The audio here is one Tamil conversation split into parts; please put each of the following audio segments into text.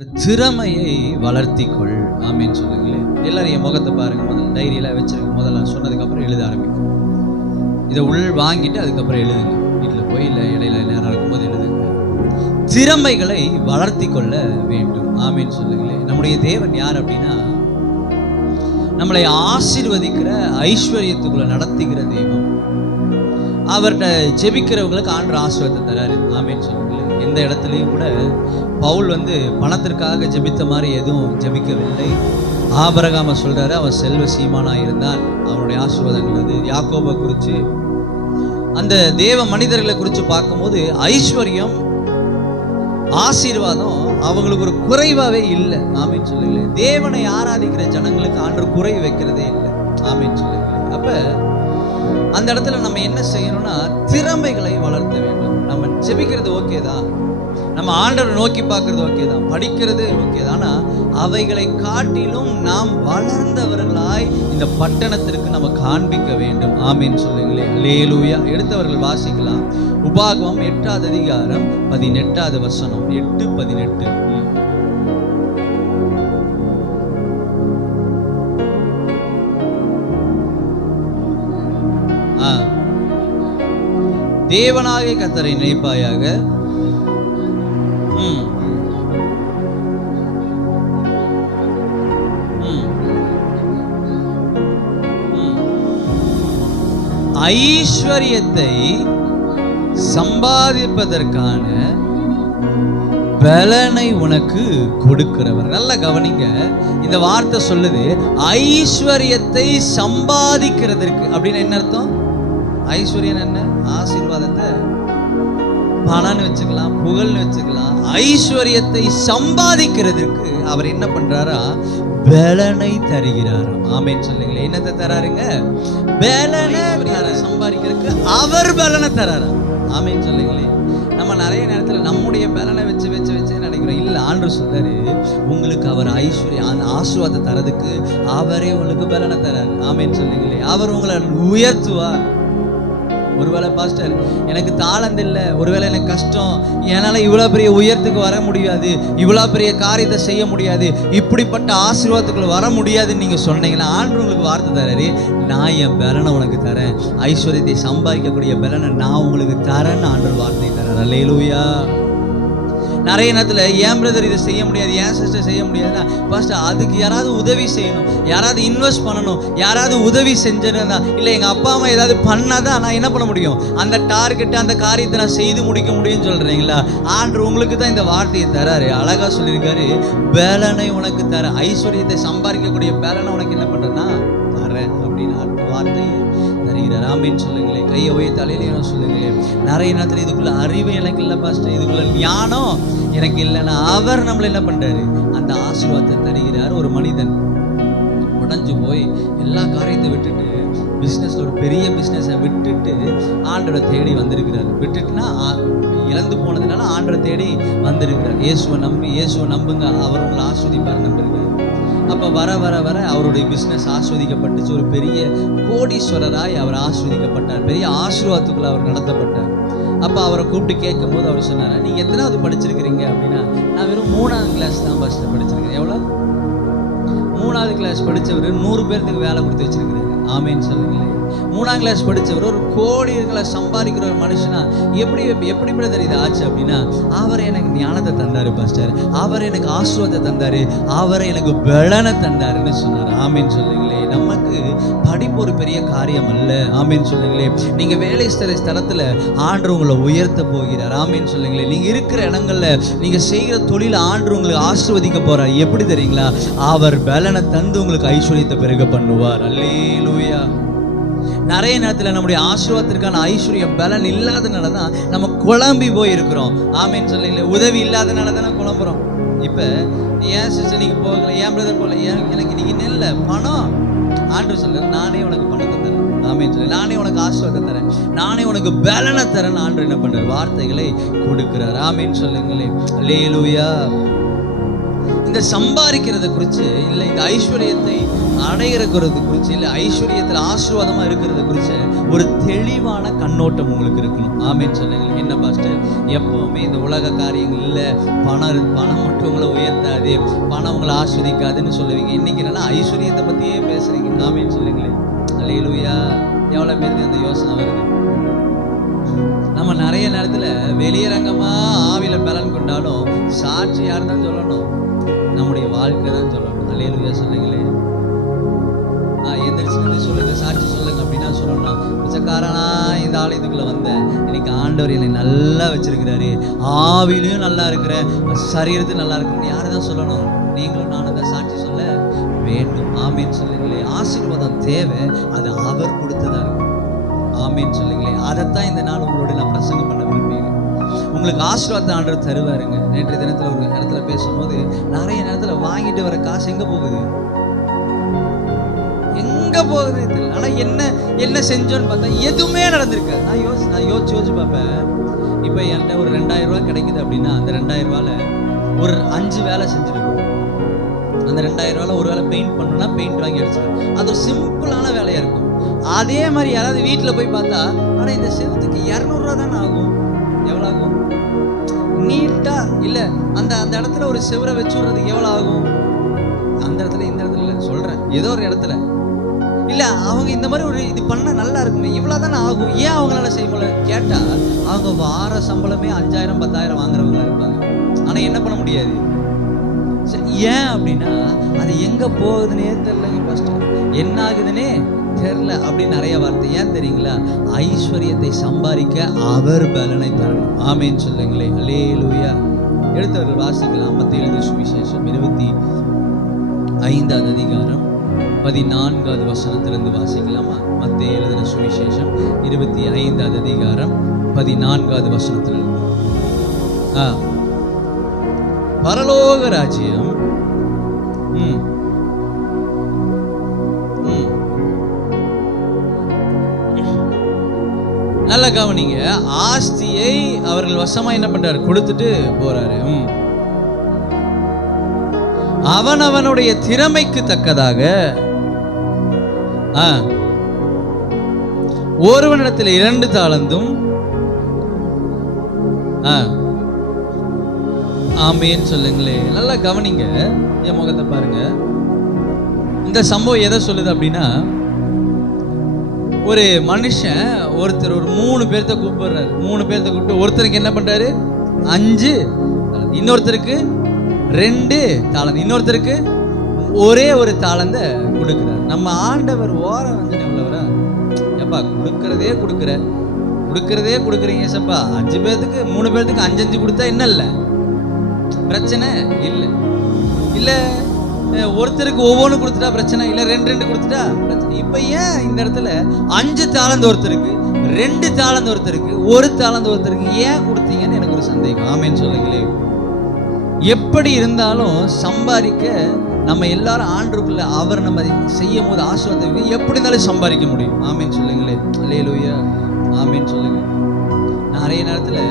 திறமையை வளர்த்திக்கொள். ஆமீன் சொல்லுங்களேன். எல்லாரும் என் முகத்தை பாருங்க. முதல்ல டைரியெல்லாம் வச்சிருக்க. முதல்ல சொன்னதுக்கு அப்புறம் எழுத ஆரம்பிக்கும். இதை உள் வாங்கிட்டு அதுக்கப்புறம் எழுதுங்க. வீட்டில் போய் இல்லை இடையில நேரம் இருக்கும்போது எழுதுங்க. திறமைகளை வளர்த்தி கொள்ள வேண்டும். ஆமீன் சொல்லுங்களேன். நம்முடைய தேவன் யார் அப்படின்னா, நம்மளை ஆசீர்வதிக்கிற ஐஸ்வர்யத்துக்குள்ள நடத்துகிற தெய்வம். அவர்கிட்ட ஜெபிக்கிறவங்களுக்கு ஆண்டவர் ஆசீர்வாதத்தை தராரு. ஆமீன் சொல்லுங்களேன். எந்த இடத்துலையும் கூட பவுல் பணத்திற்காக ஜெபித்த மாதிரி எதுவும் ஜெபிக்கவில்லை. ஆபிரகாம சொல்றாரு, அவன் செல்வ சீமானா இருந்தால் அவனுடைய ஆசீர்வாதங்கள் அது. யாக்கோபை குறித்து, அந்த தேவ மனிதர்களை குறித்து பார்க்கும்போது ஐஸ்வர்யம் ஆசீர்வாதம் அவங்களுக்கு ஒரு குறைவாவே இல்லை. ஆமீன் சொல்லுங்களேன். தேவனை ஆராதிக்கிற ஜனங்களுக்கு ஆண்டவர் குறை வைக்கிறதே இல்லை. ஆமீன் சொல்லுங்களேன். அப்ப அந்த இடத்துல நம்ம என்ன செய்யணும்னா, திறமைகளை வளர்த்த வேண்டும். நம்ம ஜெபிக்கிறது ஓகே தான், நம்ம ஆண்டவரை நோக்கி பார்க்கறது ஓகே தான், படிக்கிறது ஓகே தான். ஆனால் அவைகளை காட்டிலும் நாம் வளர்ந்தவர்களாய் இந்த பட்டணத்திற்கு நம்ம காண்பிக்க வேண்டும். ஆமீன் சொல்லுங்களேன். அல்லேலூயா. எடுத்தவர்கள் வாசிக்கலாம். உபாகமம் 8வது அதிகாரம் 18வது வசனம். 8:18. தேவனாகிய கர்த்தரை நினைப்பாயாக. ஐஸ்வர்யத்தை சம்பாதிப்பதற்கான பலனை உனக்கு கொடுக்கிறவர். நல்ல கவனிங்க, இந்த வார்த்தை சொல்லுது ஐஸ்வர்யத்தை சம்பாதிக்கிறதற்கு. அப்படின்னு என்ன அர்த்தம்? ஐஸ்வர்யம் என்ன? ஆசீர்வாதத்தை பணம்னு வச்சுக்கலாம், புகழ்னு வச்சுக்கலாம். ஐஸ்வர்யத்தை சம்பாதிக்கிறதுக்கு அவர் என்ன பண்றாரா? பலனை தருகிறாராம். ஆமீன் சொல்லுங்களேன். என்னத்தை தராருங்க? பலனை சம்பாதிக்கிறதுக்கு அவர் பலனை தராரா. ஆமீன் சொல்லுங்களேன். நம்ம நிறைய நேரத்தில் நம்முடைய பலனை வச்சு நினைக்கிறோம். இல்லை, ஆண்டவர் சொல்றாரு, உங்களுக்கு அவர் ஐஸ்வர்யம் ஆசீர்வாதத்தை தரதுக்கு அவரே உங்களுக்கு பலனை தராரு. ஆமீன் சொல்லுங்களேன். அவர் உங்களை உயர்த்துவார். ஒருவேளை பாஸ்டர் எனக்கு தாளந்து இல்லை, ஒருவேளை எனக்கு கஷ்டம், என்னால் இவ்வளோ பெரிய உயரத்துக்கு வர முடியாது, இவ்வளோ பெரிய காரியத்தை செய்ய முடியாது, இப்படிப்பட்ட ஆசீர்வாதத்துக்குள்ள வர முடியாதுன்னு நீங்கள் சொன்னீங்கன்னா ஆண்டவர் உங்களுக்கு வார்த்தை தராரு, நான் என் பலனை உனக்கு தரேன், ஐஸ்வர்யத்தை சம்பாதிக்கக்கூடிய பலனை நான் உங்களுக்கு தரேன்னு ஆண்டவர் வார்த்தை தரார். அல்லேலூயா. நிறைய நேரத்தில் ஏன் பிரதர் இதை செய்ய முடியாது, ஏன் சிஸ்டர் செய்ய முடியாதுன்னா, ஃபர்ஸ்ட் அதுக்கு யாராவது உதவி செய்யணும், யாராவது இன்வெஸ்ட் பண்ணணும், யாராவது உதவி செஞ்சுருந்தா, இல்லை எங்கள் அப்பா அம்மா ஏதாவது பண்ணாதான் நான் என்ன பண்ண முடியும், அந்த டார்கெட்டு அந்த காரியத்தை நான் செய்து முடிக்க முடியும்னு சொல்கிறீங்களா? ஆண்டவர் உங்களுக்கு தான் இந்த வார்த்தையை தராரு. அழகாக சொல்லியிருக்காரு, பலனை உனக்கு தர, ஐஸ்வர்யத்தை சம்பாதிக்கக்கூடிய பலனை உனக்கு என்ன பண்ணுறேன்னா தரேன் அப்படின்னு வார்த்தையை தருகிறார். ஆமீன் சொல்லுங்களேன். கையை உயர்த்தி தலையிலேயே சொல்லுங்களேன். நிறைய நேரத்தில் இதுக்குள்ள அறிவு எனக்கு இல்லை பாஸ்டர், இதுக்குள்ள ஞானம் எனக்கு இல்லைன்னா அவர் நம்மளை என்ன பண்றாரு? அந்த ஆசீர்வாதத்தை தருகிறார். ஒரு மனிதன் உடஞ்சு போய் எல்லா காரியத்தை விட்டுட்டு பிஸ்னஸ்ல ஒரு பெரிய பிஸ்னஸை விட்டுட்டு ஆண்டவரை தேடி வந்திருக்கிறார். விட்டுட்டுனா இழந்து போனதுனால ஆண்டவரை தேடி வந்திருக்கிறார். இயேசுவை நம்புங்க, அவர் உங்களை ஆஸ்வதிப்பார் நம்பிருக்காரு. அப்போ வர வர வர அவருடைய பிஸ்னஸ் ஆஸ்வதிக்கப்பட்டுச்சு. ஒரு பெரிய கோடீஸ்வரராய் அவர் ஆஸ்வதிக்கப்பட்டார். பெரிய ஆசீர்வாதத்துக்குள்ள அவர் நடத்தப்பட்டார். அப்போ அவரை கூப்பிட்டு கேட்கும் போது அவர் சொன்னார், நீங்கள் எத்தனாவது படிச்சிருக்கிறீங்க அப்படின்னா, நான் வெறும் 3ஆவது கிளாஸ் தான் ஃபஸ்ட்டு படிச்சிருக்கிறேன். எவ்வளோ? 3ஆவது கிளாஸ் படித்தவர் 100 பேர்த்துக்கு வேலை கொடுத்து வச்சிருக்கிறாரு. ஆமீன் சொல்லுங்களேன். 3ஆம் கிளாஸ் படித்தவர் ஒரு கோடிகளை சம்பாதிக்கிற ஒரு மனுஷனா எப்படி பிரதர் இது ஆச்சு அப்படின்னா, அவர் எனக்கு ஞானத்தை தந்தார் பாஸ்டர், அவர் எனக்கு ஆசீர்வாதத்தை தந்தார், அவர் எனக்கு பலனை தந்தாருன்னு சொன்னார். ஆமீன் சொல்லுங்களேன். நமக்கு படிப்பு ஒரு பெரிய காரியம் அல்ல. ஆமீன் சொல்லுங்களேன். நீங்கள் வேலை ஸ்தலத்தில் ஆண்டவர் உங்களை உயர்த்த போகிறார். ஆமீன் சொல்லுங்களேன். நீங்கள் இருக்கிற இடங்கள்ல நீங்கள் செய்கிற தொழில் ஆண்டவர் உங்களுக்கு ஆசீர்வதிக்க போறார். எப்படி தெரியுங்களா? அவர் பலனை தந்து உங்களுக்கு ஐஸ்வர்யத்தை பெருக பண்ணுவார். அல்லேலூயா. நிறைய நேரத்தில் நம்முடைய ஆசீர்வாதத்திற்கான ஐஸ்வர்யம் பலன் இல்லாதனால தான் நம்ம குழம்பி போயிருக்கிறோம். ஆமீன் சொல்லுங்களேன். உதவி இல்லாதனால தானே குழம்புறோம். இப்போ ஏன் சிஸ்டர் நீங்கள் போகல, ஏன் பிரதர் போகல, எனக்கு நீங்கள் நெல்ல பணம், ஆண்டவர் சொல்ற, நானே உனக்கு பணத்தை தரேன். ஆமீன் சொல்லி, நானே உனக்கு ஆசீர்வாதத்தை தரேன், நானே உனக்கு பலனை தரேன். ஆண்டவர் என்ன பண்றார்? வார்த்தைகளை கொடுக்கிறார். ஆமீன் சொல்லுங்களேன். அல்லேலூயா. இந்த இதை சம்பாதிக்கிறத குறித்து இல்லை, இந்த ஐஸ்வர்யத்தை அடையிறது குறித்து இல்லை, ஐஸ்வர்யத்தில் ஆசீர்வாதமாக இருக்கிறத குறித்து ஒரு தெளிவான கண்ணோட்டம் உங்களுக்கு இருக்கணும். ஆமேன்னு சொல்லுங்க. என்ன பாஸ்டர், எப்பவுமே இந்த உலக காரியங்கள் இல்லை, பணம் மட்டும் உங்களை உயர்த்தாது, பணம் உங்களை ஆஸ்வதிக்காதுன்னு சொல்லுவீங்க. இன்னைக்கு என்னன்னா ஐஸ்வர்யத்தை பற்றியே பேசுறீங்க. ஆமேன்னு சொல்லுங்களேன். அல்லேலூயா. எவ்வளோ பேருக்கு அந்த யோசனை வருது? நம்ம நிறைய நேரத்தில் வெளியரங்கமாக ஆவியில் பலன் கொண்டாலும் சாட்சி யார் தான் சொல்லணும்? நம்முடைய வாழ்க்கை தான் சொல்லணும். அல்லேலூயா சொல்லுங்களே. எந்திரிச்சு சொல்லுங்க, சாட்சி சொல்லுங்க அப்படின்னா சொல்லணும். பிச்சைக்காரனா இந்த ஆலயத்துக்குள்ள வந்தேன், இன்னைக்கு ஆண்டவர் என்னை நல்லா வச்சிருக்கிறாரு, ஆவிலையும் நல்லா இருக்கிறேன், சரீரத்தையும் நல்லா இருக்கிறேன்னு யாரு தான் சொல்லணும்? நீங்களும் நானும் தான் சாட்சி சொல்ல வேண்டும். ஆமேன்னு சொல்லுங்களே. ஆசீர்வாதம் தேவை, அது அவர் கொடுத்ததா இருக்கும். ஆமேன்னு சொல்லுங்களே. அதைத்தான் இந்த நாள் உங்களோட நான் பிரசங்கம் பண்ண விரும்புகிறேன். உங்களுக்கு ஆசீர்வாதத்தை ஆண்டவர் தருவாருங்க. நேற்றைய தினத்தில் ஒரு இடத்துல பேசும்போது நிறைய நேரத்தில் வாங்கிட்டு வர காசு எங்கே போகுது, எங்கே போகுதுன்னு தெரியல. ஆனால் என்ன செஞ்சோன்னு பார்த்தா எதுவுமே நடந்திருக்காது. நான் யோசிச்சு பார்ப்பேன். இப்போ என்கிட்ட ஒரு 2000 ரூபா கிடைக்குது அப்படின்னா அந்த 2000 ரூபாயில் ஒரு 5 வேலை செஞ்சுருக்கோம். அந்த 2000 ரூபாயில் ஒரு வேலை பெயிண்ட் பண்ணணும்னா பெயிண்ட் வாங்கி அடிச்சிருக்கேன். அது ஒரு சிம்பிளான வேலையாக இருக்கும். அதே மாதிரி யாராவது வீட்டில் போய் பார்த்தா, ஆனால் இந்த செவத்துக்கு 200 ரூபா தானே ஆகும், எவ்வளோ ஆகும்? நீட்டா இல்லை அந்த இடத்துல ஒரு செவரை வச்சு விடுறதுக்கு எவ்வளோ ஆகும்? அந்த இடத்துல இந்த இடத்துல இல்லை சொல்கிறேன், ஏதோ ஒரு இடத்துல இல்லை அவங்க இந்த மாதிரி ஒரு இது பண்ணால் நல்லா இருக்குமே, இவ்வளோ தானே ஆகும், ஏன் அவங்களால செய்ய முடியல கேட்டால் அவங்க வார சம்பளமே 5000 10,000 வாங்குறவங்களா இருப்பாங்க. ஆனால் என்ன பண்ண முடியாது. ஏன் அப்படின்னா அது எங்கே போகுதுன்னே தெரியலங்க ஃபர்ஸ்ட், என்ன ஆகுதுன்னே தெரியல அப்படின்னு நிறைய வார்த்தை. ஏன் தெரியுங்களா? ஐஸ்வர்யத்தை சம்பாதிக்க அவர் பலனை தரணும். ஆமேன்னு சொல்லுங்களே. அல்லேலூயா. எடுத்தவர்கள் வாசிக்கலாம். மத்தேயு சுவிசேஷம் 25வது அதிகாரம் 14வது வசனத்திலிருந்து வாசிக்கலாமா? மத்தேயு எழுதின சுவிசேஷம் 25வது அதிகாரம் 14வது வசனத்திலிருந்து. பரலோக ராஜ்யம் நல்ல கவனிங்க. ஆஸ்தியை அவர்கள் வசமா என்ன பண்றாரு? கொடுத்துட்டு போறாரு. அவனவனுடைய திறமைக்கு தக்கதாக ஒருவனிடத்தில் 2 தாலந்தும் ஆமேன்னு சொல்லுங்களே. நல்லா கவனிங்க, என் முகத்தை பாருங்க. இந்த சம்பவம் எதை சொல்லுது அப்படின்னா, ஒரு மனுஷன் ஒருத்தர் ஒரு 3 பேர்த்த கூப்பிடுறாரு. 3 பேர்த்த கூப்பிட்டு ஒருத்தருக்கு என்ன பண்றாரு? 5, இன்னொருத்தருக்கு 2 தாளந்து, இன்னொருத்தருக்கு ஒரே ஒரு தாளந்த கொடுக்குறாரு. நம்ம ஆண்டவர் ஓர வஞ்சனை உள்ளவரா? எப்பா கொடுக்கறதே கொடுக்குறீங்க சப்பா. 5 பேர்த்துக்கு 3 பேர்த்துக்கு 5 கொடுத்தா என்ன இல்லை பிரச்சனை இல்லை. இல்லை ஒருத்தருக்கு ஒவ்வொன்று கொடுத்துட்டா பிரச்சனை இல்லை, 2 கொடுத்துட்டா பிரச்சனை. இப்போ ஏன் இந்த இடத்துல 5 தாளந்து ஒருத்தருக்கு, 2 தாளந்து ஒருத்தருக்கு, 1 தாளந்து ஒருத்தருக்கு ஏன் கொடுத்தீங்கன்னு எனக்கு ஒரு சந்தேகம். ஆமேன்னு சொல்லுங்களே. எப்படி இருந்தாலும் சம்பாதிக்க நம்ம எல்லாரும் ஆண்டுக்குள்ள அவர் நம்ம செய்யும் போது ஆசீர்வாதத்தை எப்படி இருந்தாலும் சம்பாதிக்க முடியும். ஆமேன்னு சொல்லுங்களே. அல்லேலூயா. ஆமேன்னு சொல்லுங்க. நிறைய நேரத்தில்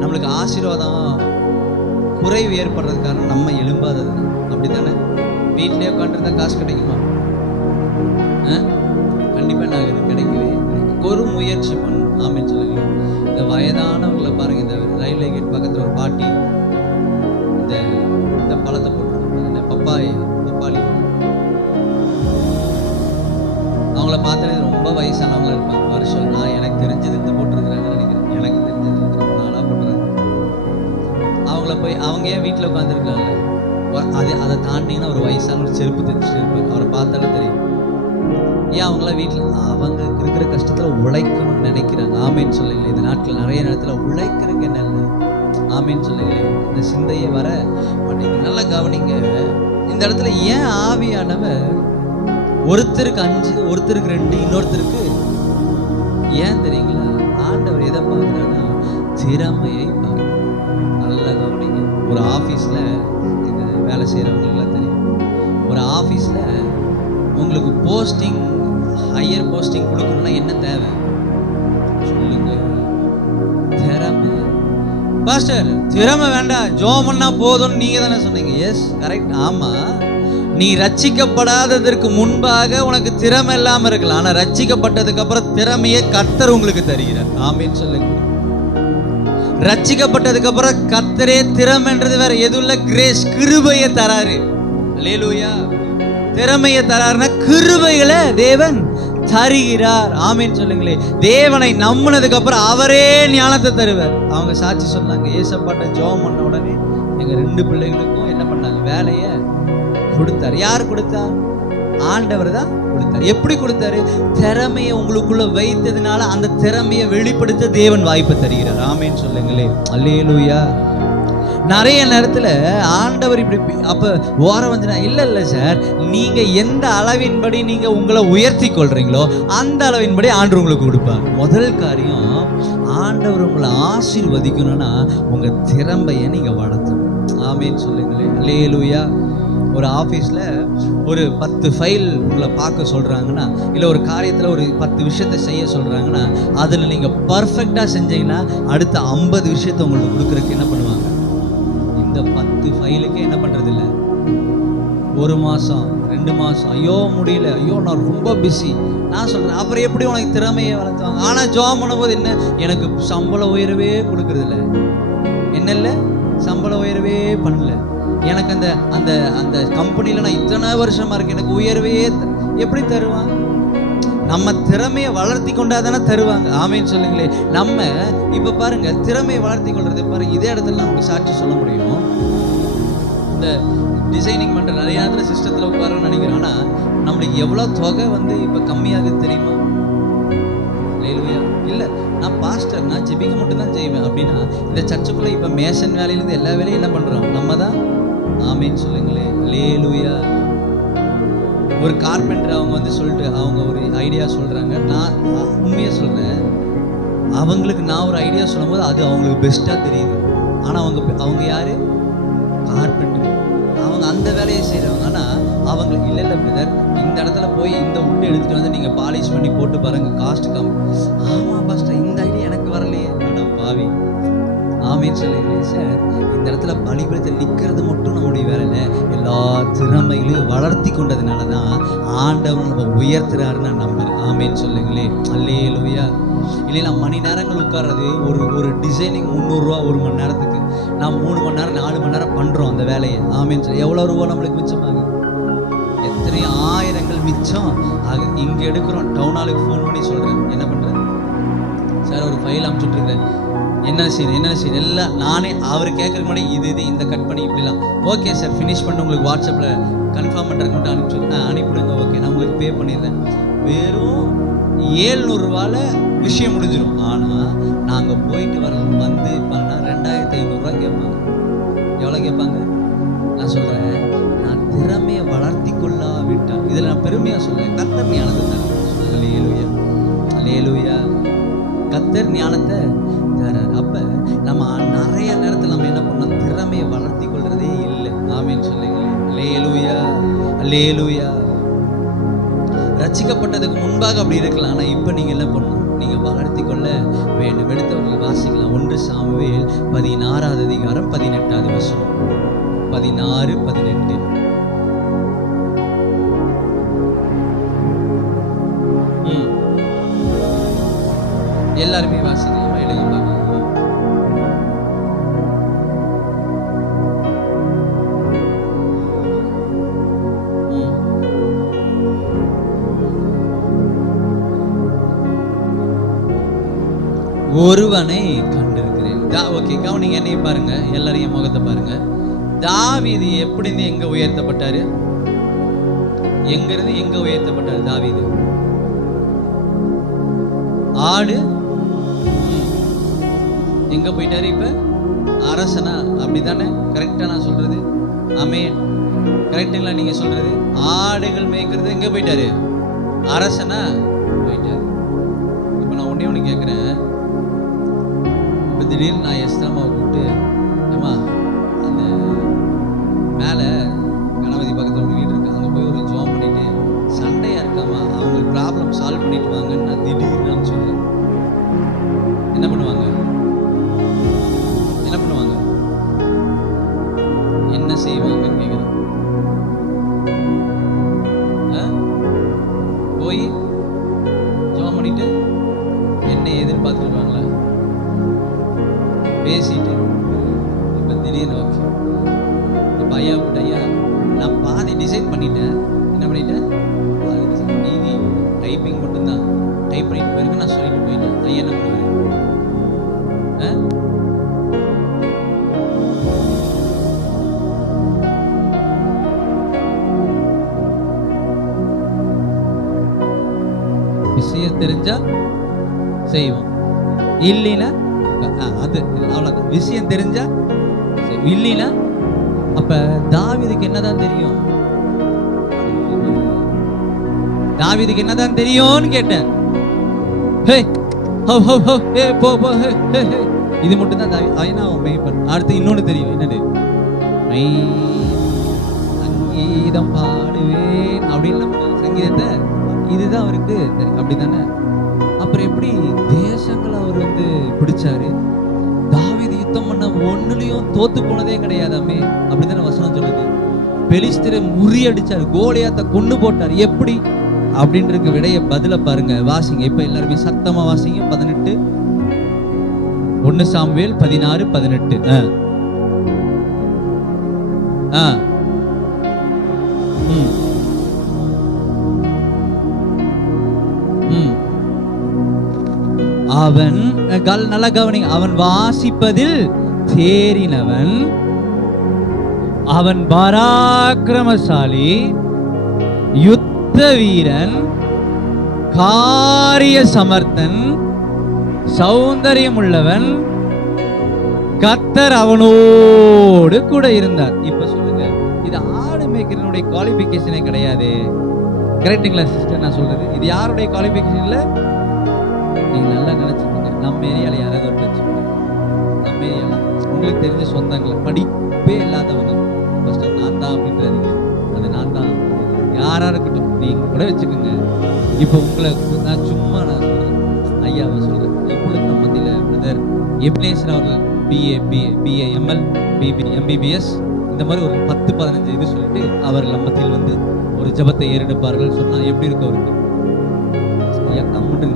நம்மளுக்கு ஆசீர்வாதம் குறைவு ஏற்படுறது காரணம் நம்ம எழும்பாதது. அப்படி தானே? வீட்டிலே உட்காந்துருந்தா காசு கிடைக்குமா? கண்டிப்பாக நாங்கள் கிடைக்கவே ஒரு முயற்சி பண்ணணும். ஆமேன்னு சொல்லுங்க. இந்த வயதானவங்களை பாருங்க, இந்த ரயில்வே கேட் பக்கத்தில் ஒரு பாட்டி இந்த பழத்தை போட்டுருக்காங்க, பப்பாளி. அவங்கள பார்த்தாலே ரொம்ப வயசானவங்களா இருப்பாங்க. வருஷம் நான் எனக்கு தெரிஞ்சதுக்கு போட்டுருக்குறாங்கன்னு நினைக்கிறேன். எனக்கு தெரிஞ்சதுக்கு ரொம்ப நாளாக போட்டுறாங்க. அவங்கள போய் அவங்க ஏன் வீட்டில் உட்காந்துருக்காங்க? அதை தாண்டிங்கன்னா ஒரு வயசான ஒரு செருப்பு தைச்சிட்டு இருப்பார். அவரை பார்த்தாலே தெரியும். ஏன் அவங்களாம் வீட்டில் அவங்க இருக்கிற கஷ்டத்தில் உழைக்கணும்னு நினைக்கிறாங்க. ஆமேன்னு சொல்லுங்களேன். இந்த நாட்டில் நிறைய நேரத்தில் உழைக்கிறதுக்கு என்ன இல்லை. ஆமேன்னு சொல்லுங்களேன். இந்த சிந்தையை வர மாட்டேங்குது. நல்லா கவனிங்க. இந்த இடத்துல ஏன் ஆவியானவர் ஒருத்தருக்கு 5, ஒருத்தருக்கு 2, இன்னொருத்தருக்கு ஏன் தெரியுங்களா? ஆண்டவர் எதை பார்க்குறாருன்னா திறமையை பார்க்குறாரு. நல்லா கவனிங்க. ஒரு ஆஃபீஸில் இந்த வேலை செய்கிறவங்களுக்குலாம் தெரியும். ஒரு ஆஃபீஸில் உங்களுக்கு போஸ்டிங், ஹையர் போஸ்டிங் கொடுக்கணும்னா என்ன தேவை சொல்லுங்க? திறமை. பாஸ்டர் திறமை வேண்டாம், ஜெபம் பண்ணா போதும்னு நீங்க தானே சொன்னீங்க. எஸ் கரெக்ட், ஆமா. நீ ரட்சிக்கப்படாததற்கு முன்பாக உனக்கு திறமை இல்லாம இருக்கலாம், ஆனா ரட்சிக்கப்பட்டதுக்கு அப்புறம் திறமையை கர்த்தர் உங்களுக்கு தருகிறார். ஆமீன் சொல்லுங்க. ரட்சிக்கப்பட்டதுக்கு அப்புறம் கர்த்தரே திறமைன்றது வேற எதுவும் இல்ல, கிரேஸ் கிருபையை தராரு. அல்லேலூயா. திறமையை தராருன்னா கிருபைகளை தேவன் தருகிறார். ஆமீன் சொல்லுங்களே. தேவனை நம்பினதுக்கு அப்புறம் அவரே ஞானத்தை தருவார். அவங்க சாட்சி சொன்னாங்க, ஏசப்பாட்ட ஜெபம் பண்ண உடனே எங்க 2 பிள்ளைகளுக்கும் என்ன பண்ணாங்க, வேலையை கொடுத்தார். யார் கொடுத்தார்? ஆண்டவர் தான் கொடுத்தார். எப்படி கொடுத்தாரு? திறமையை உங்களுக்குள்ள வைத்ததுனால அந்த திறமையை வெளிப்படுத்த தேவன் வாய்ப்பு தருகிறார். ஆமேன்னு சொல்லுங்களே. அல்லேலூயா. நிறைய நேரத்துல ஆண்டவர் இப்படி அப்ப ஓரம் வந்துனா, இல்ல சார், நீங்க எந்த அளவின்படி நீங்க உங்களை உயர்த்தி கொள்றீங்களோ அந்த அளவின்படி ஆண்டவர் உங்களுக்கு கொடுப்பார். முதல் காரியம், ஆண்டவர் உங்களை ஆசீர்வதிக்கணும்னா உங்க திறமையை நீங்க வளர்த்தணும். ஆமேன்னு சொல்லுங்களே. அல்லேலூயா. ஒரு ஆஃபீஸில் ஒரு 10 ஃபைல் உங்களை பார்க்க சொல்கிறாங்கன்னா, இல்லை ஒரு காரியத்தில் ஒரு 10 விஷயத்தை செய்ய சொல்கிறாங்கன்னா, அதில் நீங்கள் பர்ஃபெக்டாக செஞ்சீங்கன்னா அடுத்த 50 விஷயத்தை உங்களுக்கு கொடுக்குறதுக்கு என்ன பண்ணுவாங்க, இந்த 10 ஃபைலுக்கே என்ன பண்ணுறதில்ல, 1 மாதம் 2 மாதம், ஐயோ முடியல, ஐயோ நான் ரொம்ப பிஸி, நான் சொல்கிறேன். அப்புறம் எப்படி உனக்கு திறமையை வளர்த்துவாங்க? ஆனால் ஜாப் பண்ணும்போது என்ன, எனக்கு சம்பள உயர்வே கொடுக்குறதில்ல, என்ன இல்லை சம்பள உயர்வே பண்ணல, எனக்கு அந்த அந்த அந்த கம்பெனியில் நான் இத்தனை வருஷமா இருக்கு, எனக்கு உயர்வே எப்படி தருவாங்க? நம்ம திறமையை வளர்த்தி கொண்டா தானே தருவாங்க. ஆமேன்னு சொல்லுங்களே. நம்ம இப்ப பாருங்க, திறமையை வளர்த்தி கொள்றது பாருங்க, இதே இடத்துல நமக்கு சாட்சி சொல்ல முடியும். இந்த டிசைனிங் பண்ற நிறைய இடத்துல சிஸ்டத்துல உட்காரன்னு நினைக்கிறோம், ஆனா நம்மளுக்கு எவ்வளவு தொகை வந்து இப்ப கம்மியாகுது தெரியுமா? இல்ல நான் பாஸ்டர், நான் ஜெபிக்க மட்டும் தான் செய்வேன் அப்படின்னா, இந்த சர்ச்சுக்குள்ள இப்ப மேசன் வேலையிலிருந்து எல்லா வேலையும் என்ன பண்றோம், நம்ம தான். ஆமீன் சொல்லுங்களே. அல்லேலூயா. ஒரு கார்பெண்டர் அவங்க வந்து சொல்லிட்டு அவங்க ஒரு ஐடியா சொல்றாங்க. நான் உண்மையா சொல்றேன், அவங்களுக்கு நான் ஒரு ஐடியா சொல்லும் போது அது அவங்களுக்கு பெஸ்டா தெரியுது. ஆனா அவங்க யாரு, கார்பெண்டர், அவங்க அந்த வேலையை செய்யறவங்க. ஆனா அவங்க இல்ல பிரதர், இந்த இடத்துல போய் இந்த உட்டு எடுத்துட்டு வந்து நீங்க பாலிஷ் பண்ணி போட்டு பாருங்க, காஸ்ட் கம்மி. ஆமா பாஸ்டர், இந்த ஐடியா எனக்கு வரலையே. ஆனா பாவி. ஆமீன் சொல்லுங்களே. சார், இந்த இடத்துல பலிபீடத்தில் நிற்கிறது மட்டும் நம்முடைய வேலை இல்லை, எல்லா திறமைகளையும் வளர்த்தி கொண்டதுனால தான் ஆண்டவன் நம்ம உயர்த்துறாருன்னு நான் நம்புறேன். ஆமீன் சொல்லுங்களே. அல்லேலூயா. இல்லைன்னா மணி நேரங்கள் உட்கார்றது, ஒரு டிசைனிங் 300 ரூபா 1 மணி நேரத்துக்கு, நான் 3 மணி நேரம் 4 மணி நேரம் பண்ணுறோம் அந்த வேலையை. ஆமீன் சொல்லி எவ்வளோ ரூபா நம்மளுக்கு மிச்சமாகுது? எத்தனை ஆயிரங்கள் மிச்சம் ஆகுது. இங்கே எடுக்கிறோம், டவுன் ஹாலுக்கு ஃபோன் பண்ணி சொல்கிறேன், என்ன பண்ணுறேன் சார், ஒரு ஃபைல் அனுப்பிச்சுட்ருக்கேன், என்ன செய்யணும் எல்லாம் நானே. அவர் கேட்குறதுக்கு முன்னாடி இது இந்த கட் பண்ணி இப்படிலாம், ஓகே சார் ஃபினிஷ் பண்ணி உங்களுக்கு வாட்ஸ்அப்பில் கன்ஃபார்ம் பண்ணுறதுக்கு மட்டும் அனுப்பிவிடுங்க, ஓகே நான் உங்களுக்கு பே பண்ணிடுறேன். வெறும் 700 ரூபாயில் விஷயம் முடிஞ்சிடும். ஆனால் நாங்கள் போயிட்டு வந்து பண்ணால் 2500 ரூபா கேட்பாங்க. எவ்வளோ கேட்பாங்க? நான் சொல்கிறேன், நான் திறமையை வளர்த்தி கொள்ளாவிட்டால், இதில் நான் பெருமையாக சொல்கிறேன், கர்த்தர் ஞானத்தை தரேன். அல்லேலூயா. அல்லேலூயா. கர்த்தர் ஞானத்தை தரார். அப்ப நம்ம நிறைய நேரத்தில் நம்ம என்ன பண்ணோம், திறமையை வளர்த்தி கொள்றதே இல்லை. ஆமீன் சொல்லுங்களேன். அல்லேலூயா. அல்லேலூயா. ரட்சிக்கப்பட்டதுக்கு முன்பாக அப்படி இருக்கலாம், ஆனா இப்ப நீங்க என்ன பண்ணணும், நீங்க வளர்த்தி கொள்ள வேண்டும். எடுத்தவர்கள் வாசிக்கலாம். 1 சாமுவேல் 16வது அதிகாரம் 18வது வசனம். 16, 18. எல்லாருமே வாசிக்கலாம், எழுதி பார்க்கலாம். ஒருவனை கண்டிருக்கிறேன். ஓகே, கவனிங்க, என்னைய பாருங்க, எல்லாரையும் முகத்தை பாருங்க. தாவீது எப்படி இருந்து எங்க உயர்த்தப்பட்டாரு? எங்க இருந்து எங்க உயர்த்தப்பட்டாரு தாவீது? ஆடு எங்க போயிட்டாரு? இப்ப அரசனா, அப்படித்தானே? கரெக்டா நான் சொல்றது? ஆமென். கரெக்டுங்களா நீங்க சொல்றது? ஆடுகள் மேய்க்கிறது எங்க போயிட்டாரு? அரசனா போயிட்டாரு. இப்ப நான் ஒண்ணு கேட்கிறேன், இப்ப திடீர்னு நான் எஸ்தரமாவை கூப்பிட்டு, ஏமா அந்த மேலே கணபதி பக்கத்தில் ஒரு வீடு இருக்கு, அங்கே போய் ஒரு ஜாம் பண்ணிட்டு சண்டையா இருக்காமா, அவங்களுக்கு ப்ராப்ளம் சால்வ் பண்ணிட்டு வாங்கன்னு நான் திடீர்னு சொல்லுவேன். என்ன பண்ணுவாங்க? என்ன வருவாங்களா? போய் ஜெபம் பண்ணிட்டு என்ன ஏதுன்னு பார்த்துட்டு வருவாங்களா? பேசிட்டு இப்ப திடீர்னு ஓகே இப்ப ஐயா விட்டு ஐயா நான் பாதி டிசைன் பண்ணிட்டேன். என்ன பண்ணிட்டேன்? பாதி டிசைன் மீதி டைப்பிங் மட்டும்தான். டைப் பண்ணிட்டு போயிருக்கு. நான் சொல்லிட்டு போயிட்டேன். ஐயா என்ன பண்ணுவேன்? விஷயம் தெரிஞ்சா செய்வோம், இல்லைன்னா அது அவ்வளவுதான். விஷயம் தெரிஞ்சா இல்லைன்னா அப்ப தாவீதுக்கு என்னதான் தெரியும்? தாவீதுக்கு என்னதான் தெரியும்னு கேட்டேன். இது மட்டும் தான் தாவீது. அடுத்து இன்னொன்னு தெரியும். என்னது? சங்கீதம் பாடுவேன் அப்படின்னு சங்கீதத்தை இதுதான் அவருக்கு அப்படித்தானே. அப்புறம் எப்படி தேசங்களை அவர் வந்து பிடிச்சாரு? தாவீது யுத்தம் பண்ண ஒண்ணுலயும் தோத்து போனதே கிடையாதாமே, அப்படித்தானே வசனம் சொல்லுது. பெலிஸ்தரை முறியடிச்சாரு, கோலியாத்தை கொன்னு போட்டார். எப்படி அப்படின்றது விடைய பதில பாருங்க, வாசிங்க. இப்ப எல்லாருமே சத்தமா வாசிங்க. 18 1 சாமுவேல் 16:18. அவன் நல்ல கவனி, அவன் வாசிப்பதில் தேறினவன், அவன் பராக்கிரமசாலி, யுத்த வீரன், காரிய சமர்த்தன், சௌந்தரியம் உள்ளவன், கர்த்தர் அவனோடு கூட இருந்தார். இப்ப சொல்லுங்க, இது ஆடு மேய்க்கிறனுடைய குவாலிபிகேஷனே கிடையாது. கரெக்டுங்களா சிஸ்டர் நான் சொல்றது? இது யாருடைய குவாலிபிகேஷன் இல்ல. நீங்க நல்லா நினைச்சுக்கோங்க, நம்ம ஏரியால யாராவது ஒரு பிரச்சனை, நம்ம ஏரியால உங்களுக்கு தெரிஞ்ச சொந்தங்களை படிப்பே இல்லாதவங்க ஃபர்ஸ்ட் நான் தான் அப்படின்றாதீங்க. அது நான் தான் யாரா இருக்கட்டும், நீங்க கூட வச்சுக்கோங்க. இப்போ உங்களை நான் சும்மா நான் சொல்றேன், ஐயாவை சொல்றேன். இப்பொழுது நம்ம மத்தியில பிரதர் எப்னேசர் அவர்கள் பிஏ எம்எல் MBBS இந்த மாதிரி ஒரு 10-15 இது சொல்லிட்டு அவர்கள் மத்தியில் வந்து ஒரு ஜெபத்தை ஏறெடுப்பார்கள். சொன்னா எப்படி இருக்கு அவருக்கு?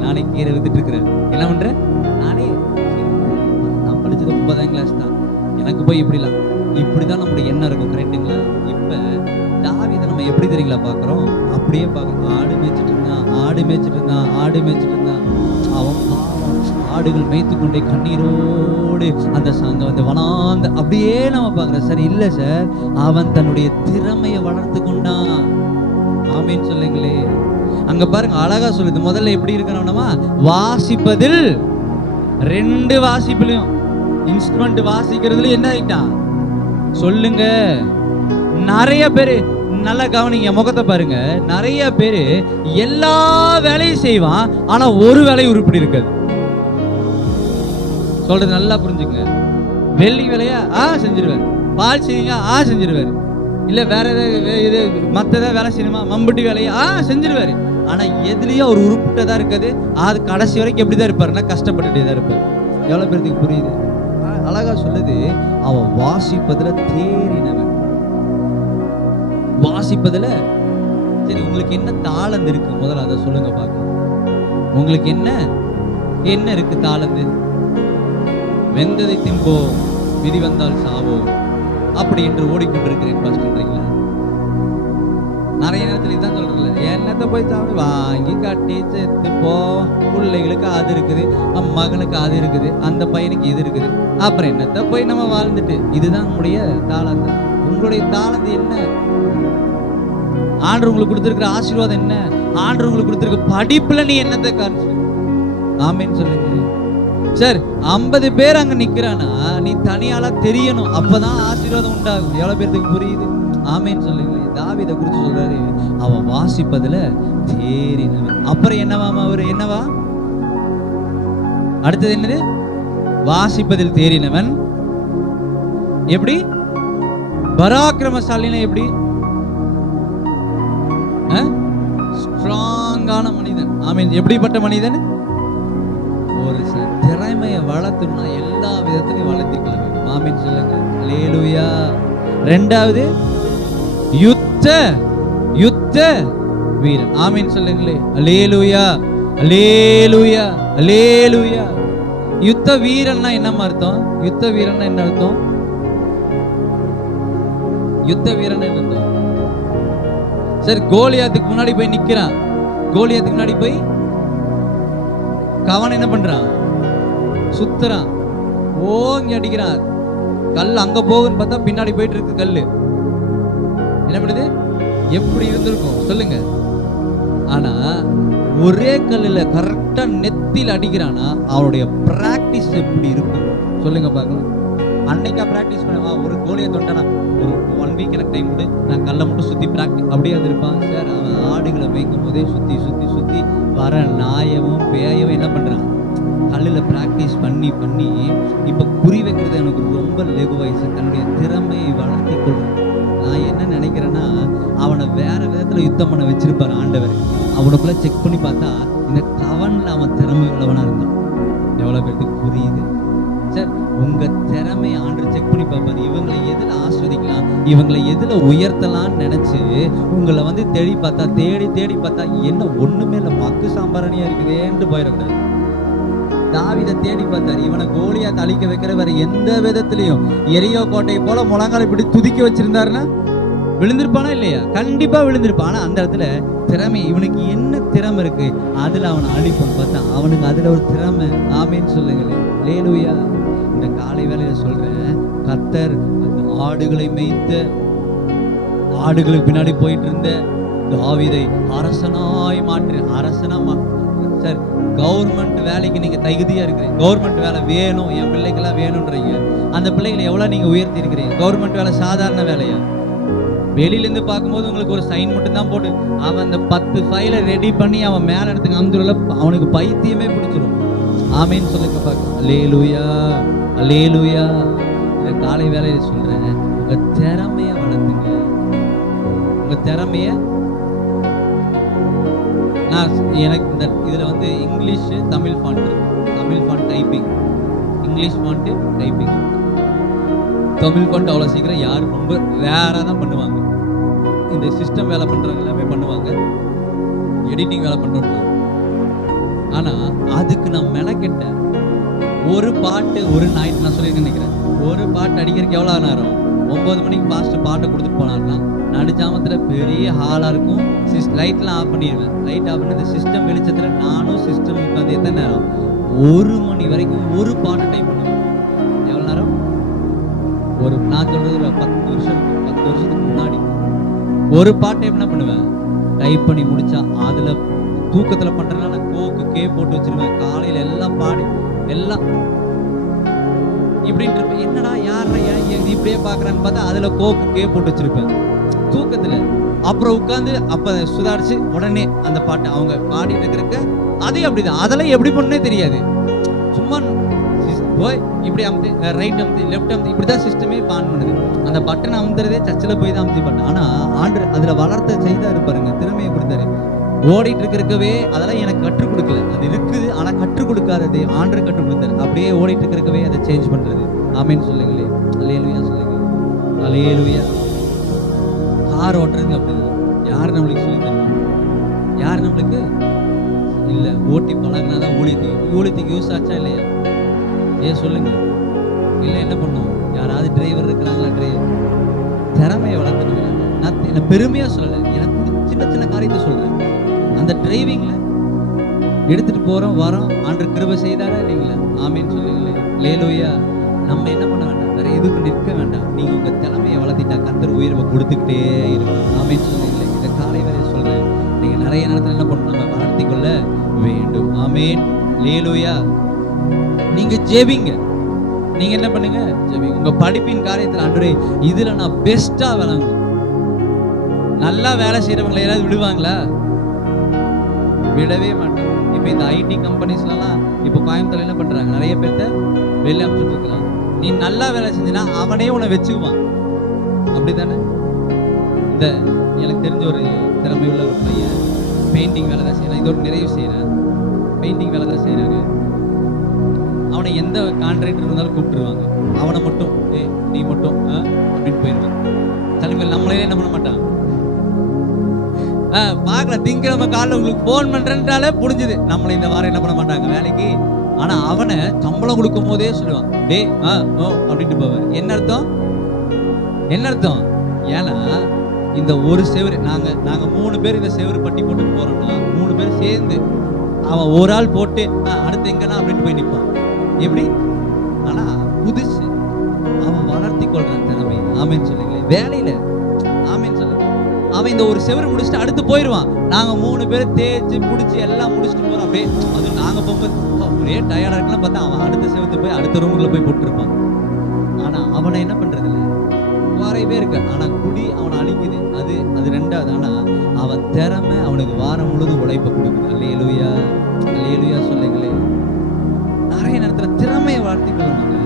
நானே கீரை வித்துட்டு இருக்கிறேன். என்ன பண்றேன்? நானே நான் படிச்சது 9ஆம் கிளாஸ் தான். எனக்கு போய் இப்படிதான் நம்முடைய எண்ணம் இருக்கும். கரெக்டுங்களா? இப்ப தாவீதை நம்ம எப்படி தெரியுங்களா பாக்குறோம்? அப்படியே பாக்குறோம். ஆடு மேய்ச்சிட்டு இருந்தான். அவன் ஆடுகள் மேய்த்து கொண்டே கண்ணீரோடு அந்த அங்க வந்து வனாந்த அப்படியே நம்ம பாக்குறோம். சார் இல்ல சார், அவன் தன்னுடைய திறமையை வளர்த்து கொண்டான். ஆமீன் சொல்லுங்களே. அங்க பாருங்க, அழகா சொல்லுது. முதல்ல எப்படி இருக்கணும்னா, வாசிப்பதில் 2 வாசிப்புலயும் இன்ஸ்ட்ருமெண்ட் வாசிக்கிறதுல என்ன ஆயிட்டான் சொல்லுங்க. நிறைய பேரு நல்லா கவனிங்க, முகத்தை பாருங்க. நிறைய பேரு எல்லா வேலையும் செய்வான், ஆனா ஒரு வேலை உருப்படி இருக்காது. சொல்றது நல்லா புரிஞ்சுங்க. வெள்ளி வேலையா செஞ்சிருவாரு, பால் செய்யுங்க செஞ்சிருவாரு, இல்ல வேற ஏதாவது மத்த ஏதாவது வேலை செய்யணுமா, மம்பட்டி வேலையா செஞ்சிருவாரு. ஆனா எதுலயும் ஒரு உருப்பிட்டதா இருக்காது. அது கடைசி வரைக்கும் எப்படிதான் இருப்பாருன்னா கஷ்டப்பட்டுட்டே தான் இருப்பாரு. எவ்வளவு பேருக்கு புரியுது? அழகா சொல்லுது, அவன் வாசிப்பதுல தேறினவன். வாசிப்பதுல சரி, உங்களுக்கு என்ன தாளந்து இருக்கு? முதல்ல அதை சொல்லுங்க பார்க்கலாம். உங்களுக்கு என்ன இருக்கு தாளந்து? வெந்ததை தின்போம், விதி வந்தால் சாவோம் அப்படி என்று ஓடிக்கொண்டிருக்கிறேன் பாஸ்டர்ன்றீங்களா? நிறைய நேரத்துல இதான் சொல்றல, என்னத்தை போய் சாப்பிடு, வாங்கி கட்டி செத்து போ. பிள்ளைகளுக்கு அது இருக்குது, மகனுக்கு அது இருக்குது, அந்த பையனுக்கு இது இருக்குது, அப்புறம் என்னத்தை போய் நம்ம வாழ்ந்துட்டு. இதுதான் நம்முடைய தாளந்து. உங்களுடைய தாளந்து என்ன? ஆண்டவர் உங்களுக்கு கொடுத்திருக்கிற ஆசீர்வாதம் என்ன? ஆண்டவர் உங்களுக்கு கொடுத்திருக்க படிப்புல நீ என்னத்தை காமிச்சு? ஆமீன் சொல்லுங்க சார். 50 பேர் அங்க நிக்கிறானா, நீ தனியால தெரியணும், அப்பதான் ஆசீர்வாதம் உண்டாகும். எவ்வளவு பேருக்கு புரியுது? ஆமீன் சொல்லுங்க. தாவீதை குறித்து சொல்றாரு, அவன் வாசிப்பதுல தேறினவன். அப்புறம் என்னவாமா அவரு? என்னவா அடுத்தது? என்னது? வாசிப்பதில் தேறினவன். எப்படி? பராக்கிரமசாலினா எப்படி? ஸ்ட்ராங்கான மனிதன். ஆமீன். எப்படிப்பட்ட மனிதன்? ஒரு திறமையை வளர்த்துனா எல்லா விதத்திலையும் வளர்த்திக்கலாம். ஆமீன் சொல்லுங்க. அல்லேலூயா. 2வது யுத்த யுத்த வீரன். ஆமீன் சொல்லுங்களே. அல்லேலூயா, அல்லேலூயா, அல்லேலூயா. யுத்த வீரன்னா என்ன அர்த்தம்? யுத்த வீரன்னா என்ன அர்த்தம்? யுத்த வீரன் என்ன அர்த்தம்? சரி, கோலியாத்துக்கு முன்னாடி போய் நிக்கிறான். கோலியாத்துக்கு முன்னாடி போய் கவன் என்ன பண்றான்? சுத்துறான், ஓங்கி அடிக்கிறான். கல் அங்க போகுன்னு பார்த்தா பின்னாடி போயிட்டு இருக்கு கல்லு. என்ன பண்ணுது? எப்படி இருந்திருக்கும் சொல்லுங்க? ஆனா ஒரே கல்லுல கரெக்டா நெத்தில அடிக்கிறானா அவனுடைய பிராக்டிஸ் எப்படி இருக்கும் சொல்லுங்க பார்க்கலாம். அன்னைக்கா பிராக்டிஸ் பண்ணவா? ஒரு கோலியை தொட்டனா ஒரு 1 வீக் எனக்கு டைம் கொடு, நான் கல்லை மட்டும் சுத்தி பிராக்டிஸ் அப்படியே இருப்பான் சார். அவன் ஆடுகளை மேய்க்கும் போதே சுத்தி சுத்தி சுத்தி வர நாயவும் பேயவும் என்ன பண்றான்? கல்லுல பிராக்டிஸ் பண்ணி பண்ணி இப்ப குறி வைக்கிறது எனக்கு ரொம்ப லெகுவாயிச்சு. தன்னுடைய திறமையை வளர்த்தி கொள்றான். நான் என்ன நினைக்கிறேன்னா, அவனை வேற விதத்துல யுத்தம் பண்ண வச்சிருப்பாரு ஆண்டவர். அவனுக்குள்ள செக் பண்ணி பார்த்தா இந்த கவன்ல அவன் திறமை உள்ளவனா இருந்தான். எவ்வளவு பேருக்கு புரியுது சார்? உங்க திறமை ஆண்டவர் செக் பண்ணி பார்ப்பாரு. இவங்களை எதுல ஆஸ்வதிக்கலாம், இவங்களை எதுல உயர்த்தலாம்னு நினைச்சு உங்களை வந்து தேடி பார்த்தா தேடி தேடி பார்த்தா என்ன ஒண்ணுமே இல்லை, மக்கு சாம்பாரணியா இருக்குதேன்ட்டு போயிடக்கூடாது. தாவீதை தேடி பார்த்தாரு. இவனை கோலியாத்தை அழிக்க வைக்கிற வேற எந்த விதத்திலையும் எரியோ கோட்டையை போல முழங்கால் இப்படி துதிக்க வச்சிருந்தாருன்னா விழுந்திருப்பானா இல்லையா? கண்டிப்பா விழுந்திருப்பான். ஆனா அந்த இடத்துல திறமை, இவனுக்கு என்ன திறமை இருக்கு அதுல அவனை அழிப்பான் பார்த்தா அவனுக்கு அதுல ஒரு திறமை. ஆமேன்னு சொல்லுங்களேன். அல்லேலூயா. இந்த காலை வேளையில சொல்றேன், கர்த்தர் அந்த ஆடுகளை மேய்த்த, ஆடுகளுக்கு பின்னாடி போயிட்டு இருந்த தாவீதை அரசனாய் மாற்றி, அரசனா சார் கவர்மெண்ட் வேலைக்கு நீங்க தகுதியா இருக்கிறீங்க. கவர்மெண்ட் வேலை வேணும், என் பிள்ளைக்கெல்லாம் வேணும்ன்றீங்க. அந்த பிள்ளைகளை எவ்வளவு நீங்க உயர்த்தி இருக்கிறீங்க? கவர்மெண்ட் வேலை சாதாரண வேலையா? வெளியில இருந்து பார்க்கும்போது உங்களுக்கு ஒரு சைன் மட்டும் தான் போட்டு அவன் அந்த 10 ஃபைலை ரெடி பண்ணி அவன் மேல இடத்துக்கு அமுதுல அவனுக்கு பைத்தியமே பிடிச்சிடும். ஆமேன்னு சொல்லுங்க பார்க்க. அல்லேலூயா, அல்லேலூயா. இந்த காலை வேலையில சொல்றேன், உங்க திறமைய வளர்த்துங்க. உங்க திறமைய நான் எனக்கு இந்த இதுல வந்து English Tamil font, Tamil font typing, English font typing. Tamil font அவ்வளோ சீக்கிரம் யாரும் ரொம்ப ரேராக தான் பண்ணுவாங்க. இந்த சிஸ்டம் வேலை பண்றவங்க எல்லாமே பண்ணுவாங்க, எடிட்டிங் வேலை பண்றவங்க. ஆனா அதுக்கு நான் மெனக்கெட்ட ஒரு பாட்டு, ஒரு நைட் நான் சொல்லியிருக்கேன் நினைக்கிறேன், ஒரு பாட்டு அடிக்கிறதுக்கு எவ்வளோ நேரம்? 9 மணிக்கு பாஸ்ட் பாட்டை கொடுத்துட்டு போனாருன்னா நடுஜாமத்தில் பெரிய ஹாலாக இருக்கும். லைட்லாம் ஆஃப் பண்ணிடுவேன். லைட் ஆஃப் பண்ணி இந்த சிஸ்டம் வெளிச்சத்தில் நானும் சிஸ்டம் உட்காந்து எத்தனை நேரம்? 1 மணி வரைக்கும் ஒரு பாட்டை டைப் பண்ணுவேன். எவ்வளோ நேரம்? ஒரு நான் சொல்றது ஒரு 10 வருஷம் இருக்கு, 10 வருஷத்துக்கு முன்னாடி ஒரு பாட்டை என்ன பண்ணுவேன்? டைப் பண்ணி முடிச்சா அதில் தூக்கத்தில் பண்ணுறதுனால கோக்கு கே போட்டு வச்சிருவேன். காலையில் எல்லாம் பாடி எல்லாம் இப்படின்ட்டு இருப்பேன். என்னடா யாரா இப்படியே பார்க்குறான்னு பார்த்தா அதில் கோக்கு கே போட்டு வச்சிருப்பேன் தூக்கத்தில். அப்புறம் உட்காந்து அப்போ சுதாரிச்சு உடனே அந்த பாட்டை அவங்க பாடிட்டு இருக்கிறக்க அதே அப்படிதான். அதெல்லாம் எப்படி பண்ணே தெரியாது. சும்மா போய் இப்படி அமுத்து, ரைட் அமுத்து, லெஃப்ட் அமுத்து, இப்படிதான் சிஸ்டமே ஆன் பண்ணுது. அந்த பட்டனை அமுத்துறதே சர்ச்சில் போய் தான் அமுத்தி பட்டன். ஆனா ஆண்டு அதுல வளர்த்த செய்தாரு பாருங்க, திறமையை கொடுத்தாரு. ஓடிட்டு இருக்கிறக்கவே அதெல்லாம் எனக்கு கற்றுக் கொடுக்கல, அது இருக்குது. ஆனா கற்றுக் கொடுக்காதது ஆண்டு கற்றுக் கொடுத்தாரு. அப்படியே ஓடிட்டு இருக்கிறக்கவே அதை சேஞ்ச் பண்றது. ஆமேன்னு சொல்லுங்களே. அல்லேலூயா சொல்லுங்க. அல்லேலூயா. கார் ஓட்டுறது அப்படிதான். யார் நம்மளுக்கு சொல்லி தருவாங்க? யார் நம்மளுக்கு இல்ல ஓட்டி பழகினாதான் ஊழியத்துக்கு யூஸ் ஆச்சா இல்லையா? ஏன் சொல்லுங்க. இல்ல என்ன பண்ணும்? யாராவது டிரைவர் இருக்கிறாங்களா? டிரைவர் திறமையை வளர்த்துட்டு நான் என்ன பெருமையா சொல்லலை, எனக்கு சின்ன சின்ன காரியத்தை சொல்றேன். அந்த டிரைவிங்ல எடுத்துட்டு போறோம் வரோம், ஆண்டவர் கிருபை செய்தாரா இல்லைங்களா? ஆமேன்னு சொல்லுங்களே. அல்லேலூயா. நம்ம என்ன பண்ண வேண்டாம், வேற எதுக்கு நிற்க வேண்டாம். நீங்க உங்க திறமையை வளர்த்திட்டா கர்த்தர் உயர்வை கொடுத்துக்கிட்டே இருக்கும். ஆமேன்னு சொல்லுங்களே. இந்த காலை வரைய சொல்றேன், நீங்க நிறைய நேரத்தில் என்ன பண்ணணும்? நம்ம வளர்த்தி கொள்ள வேண்டும். ஆமேன். அல்லேலூயா. நீங்க ஜெபிங்க. நீங்க என்ன பண்ணுங்க? ஜெபிங்க. உங்க படிப்பின் காரியத்தில் ஆண்டவரே இதுல நான் பெஸ்டா விளங்கணும். நல்லா வேலை செய்யறவங்களை யாராவது விடுவாங்களா? விடவே மாட்டாங்க. இப்ப இந்த ஐடி கம்பெனிஸ்லாம் இப்போ கோயம்புத்தூர்ல என்ன பண்றாங்க? நிறைய பேர்த்த வெளியே அனுப்பிச்சுட்டு இருக்கலாம். நீ நல்லா வேலை செஞ்சினா அவனே உன்னை வச்சுக்குவான். அப்படித்தானே? இந்த எனக்கு தெரிஞ்ச ஒரு திறமையுள்ள ஒரு பையன் பெயிண்டிங் வேலை தான் செய்யறான். இதோட நிறைய செய்யறேன். பெயிண்டிங் வேலை தான் செய்யறாங்க. அவனை எந்த கான்ட்ராக்டர் இருந்தாலும் கூப்பிட்டுருவாங்க. அவனை மட்டும் நீ மட்டும் அப்படின்னு போயிருவான். தலைமையில் நம்மளே என்ன பண்ண மாட்டான். பார்க்கல, திங்கிழமை காலைல உங்களுக்கு போன் பண்றேன்றாலே புரிஞ்சுது நம்மளை இந்த வாரம் என்ன பண்ண மாட்டாங்க வேலைக்கு. ஆனா அவனை சம்பளம் கொடுக்கும் போதே சொல்லுவான், டே அப்படின்ட்டு போவார். என்ன அர்த்தம்? என்ன அர்த்தம்? ஏன்னா இந்த ஒரு செவரு நாங்க 3 பேர் இந்த செவரு பட்டி போட்டு போறோம்னா 3 பேர் சேர்ந்து அவன் ஒரு ஆள் போட்டு அடுத்து எங்கன்னா அப்படின்னு போய் நிற்பான். எப்படி? ஆனா புதுசு அவன் வளர்த்தி கொள்றான் திறமை. ஆமேன்னு சொல்லுங்களேன். வேலையில ஆமேன்னு சொல்லுங்க. அவன் இந்த ஒரு செவரு முடிச்சுட்டு அடுத்து போயிடுவான். நாங்க 3 பேர் தேய்ச்சி முடிச்சு எல்லாம் முடிச்சுட்டு போறோம். அப்படியே அது நாங்க போகும்போது ஒரே டயர்டா இருக்குன்னு பார்த்தா அவன் அடுத்த செவத்து போய் அடுத்த ரூமுக்குள்ள போய் போட்டுருப்பான். ஆனா அவனை என்ன பண்றது இல்லை, குறையவே இருக்கு. ஆனா குடி அவனை அழிக்குது. அது ரெண்டாவது. ஆனா அவன் திறமை அவனுக்கு வாரம் முழுதும் உழைப்ப கொடுக்குது. அல்லேலூயா, அல்லேலூயா சொல்லுங்களே. நிறைய நேரத்துல திறமையை வளர்த்திக்கொள்ளணுங்க.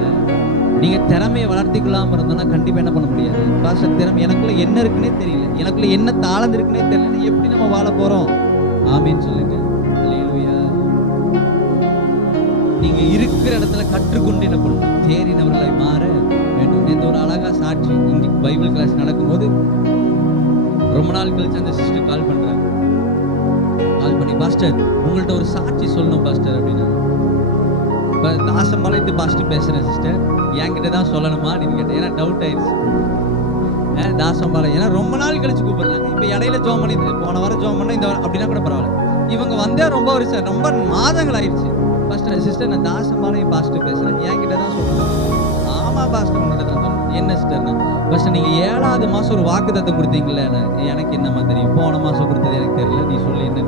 நீங்க திறமையை வளர்த்திக்கொள்ளாம இருந்தோம்னா கண்டிப்பா என்ன பண்ண முடியாது. பாஸ்டர் திறமை எனக்குள்ள என்ன இருக்குன்னே தெரியல, எனக்குள்ள என்ன தாளந்து இருக்குன்னே தெரியல, எப்படி நம்ம வாழ போறோம்? ஆமீன் சொல்லுங்க. அல்லேலூயா. நீங்க இருக்கிற இடத்துல கற்றுக்கொண்டு என்ன பண்ணணும்? தேறினவர்களை மாற வேண்டும். இந்த ஒரு அழகா சாட்சி இன்னைக்கு பைபிள் கிளாஸ் நடக்கும்போது ரொம்ப நாள் கழிச்சு அந்த சிஸ்டர் கால் பண்றாங்க. கால் பண்ணி, பாஸ்டர் உங்கள்ட்ட ஒரு சாட்சி சொல்லணும் பாஸ்டர் அப்படின்னா. தாசம்பாளையத்து பாஸ்டர் பேசுறேன் சிஸ்டர், என்கிட்ட தான் சொல்லணுமா அப்படின்னு கேட்டேன். ஏன்னா டவுட் ஆயிடுச்சு. தாசம்பாளையம் ஏன்னா ரொம்ப நாள் கழிச்சு கூப்பிடுறாங்க. இப்ப இடையில ஜோம் பண்ணி போன வாரம் ஜோம் பண்ண இந்த வாரம் அப்படின்னா கூட பரவாயில்ல. இவங்க வந்தே ரொம்ப வருஷம் ரொம்ப மாதங்கள் ஆயிடுச்சு. பாஸ்டர் சிஸ்டர் நான் தாசம்பாளையம் பாஸ்டர் பேசுறேன், என்கிட்ட தான் சொல்லணும். ஆமா பாஸ்டர் உங்கள்கிட்ட தான் சொல்லணும். என்ன சிஸ்டர்னா, பாஸ்டர் நீங்க 7வது மாசம் ஒரு வாக்குத்தத்தம் கொடுத்தீங்கல்ல, எனக்கு என்னமா தெரியும், போன மாசம் கொடுத்தது எனக்கு தெரியல, நீ சொல்லி என்ன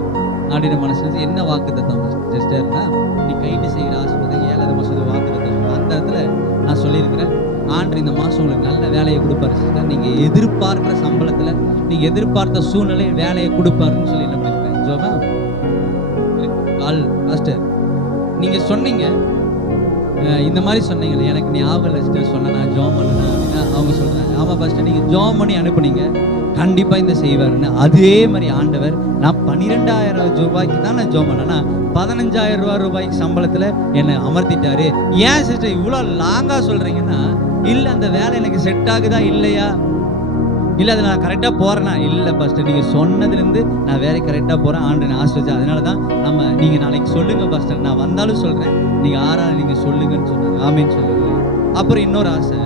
அப்படின்னு மனசுல என்ன வாக்குத்தத்தம் சிஸ்டர்னா, நீ கைட்டு செய்கிற ஆசைப்பட்டு 7வது மாசம் வாக்குத்தத்தம். அந்த இடத்துல நான் சொல்லியிருக்கிறேன், ஆண்டு இந்த மாசம் உங்களுக்கு நல்ல வேலையை கொடுப்பாரு சிஸ்டர், நீங்க எதிர்பார்க்கிற சம்பளத்துல நீங்க எதிர்பார்த்த சூழ்நிலை வேலையை கொடுப்பாருன்னு சொல்லி என்ன பண்ணிருக்கேன். ஜோபா கால் பாஸ்டர் நீங்க சொன்னீங்க இந்த மாதிரி சொன்னீங்களே, எனக்கு ஞாபகம் இல்லை சொன்ன நான் ஜோம் பண்ணேன் அப்படின்னா அவங்க சொல்றாங்க, ஆமா பாஸ்டர் நீங்க ஜோம் பண்ணி அனுப்புனீங்க, கண்டிப்பா இந்த செய்வாருன்னு. அதே மாதிரி ஆண்டவர் நான் 12,000 ரூபாய்க்கு தான் நான் ஜோம் பண்ணேன்னா 15,000 ரூபாய்க்கு சம்பளத்துல என்னை அமர்த்திட்டாரு. ஏன் சிஸ்டர் இவ்வளவு லாங்கா சொல்றீங்கன்னா, இல்ல அந்த வேலை எனக்கு செட் ஆகுதா இல்லையா, இல்ல அதை நான் கரெக்டா போறேனா, இல்ல பாஸ்டர் நீங்க சொன்னதுல இருந்து நான் வேலை கரெக்டா போறேன், ஆண்டு நான் ஆசிரியர், அதனாலதான் நீங்க நாளைக்கு சொல்லுங்க பாஸ்டர், நான் வந்தாலும் சொல்றேன், நீங்க நீங்க சொல்லுங்கன்னு சொன்னாங்க. ஆமீன்னு சொல்லுங்க. அப்புறம் இன்னொரு ஆசை,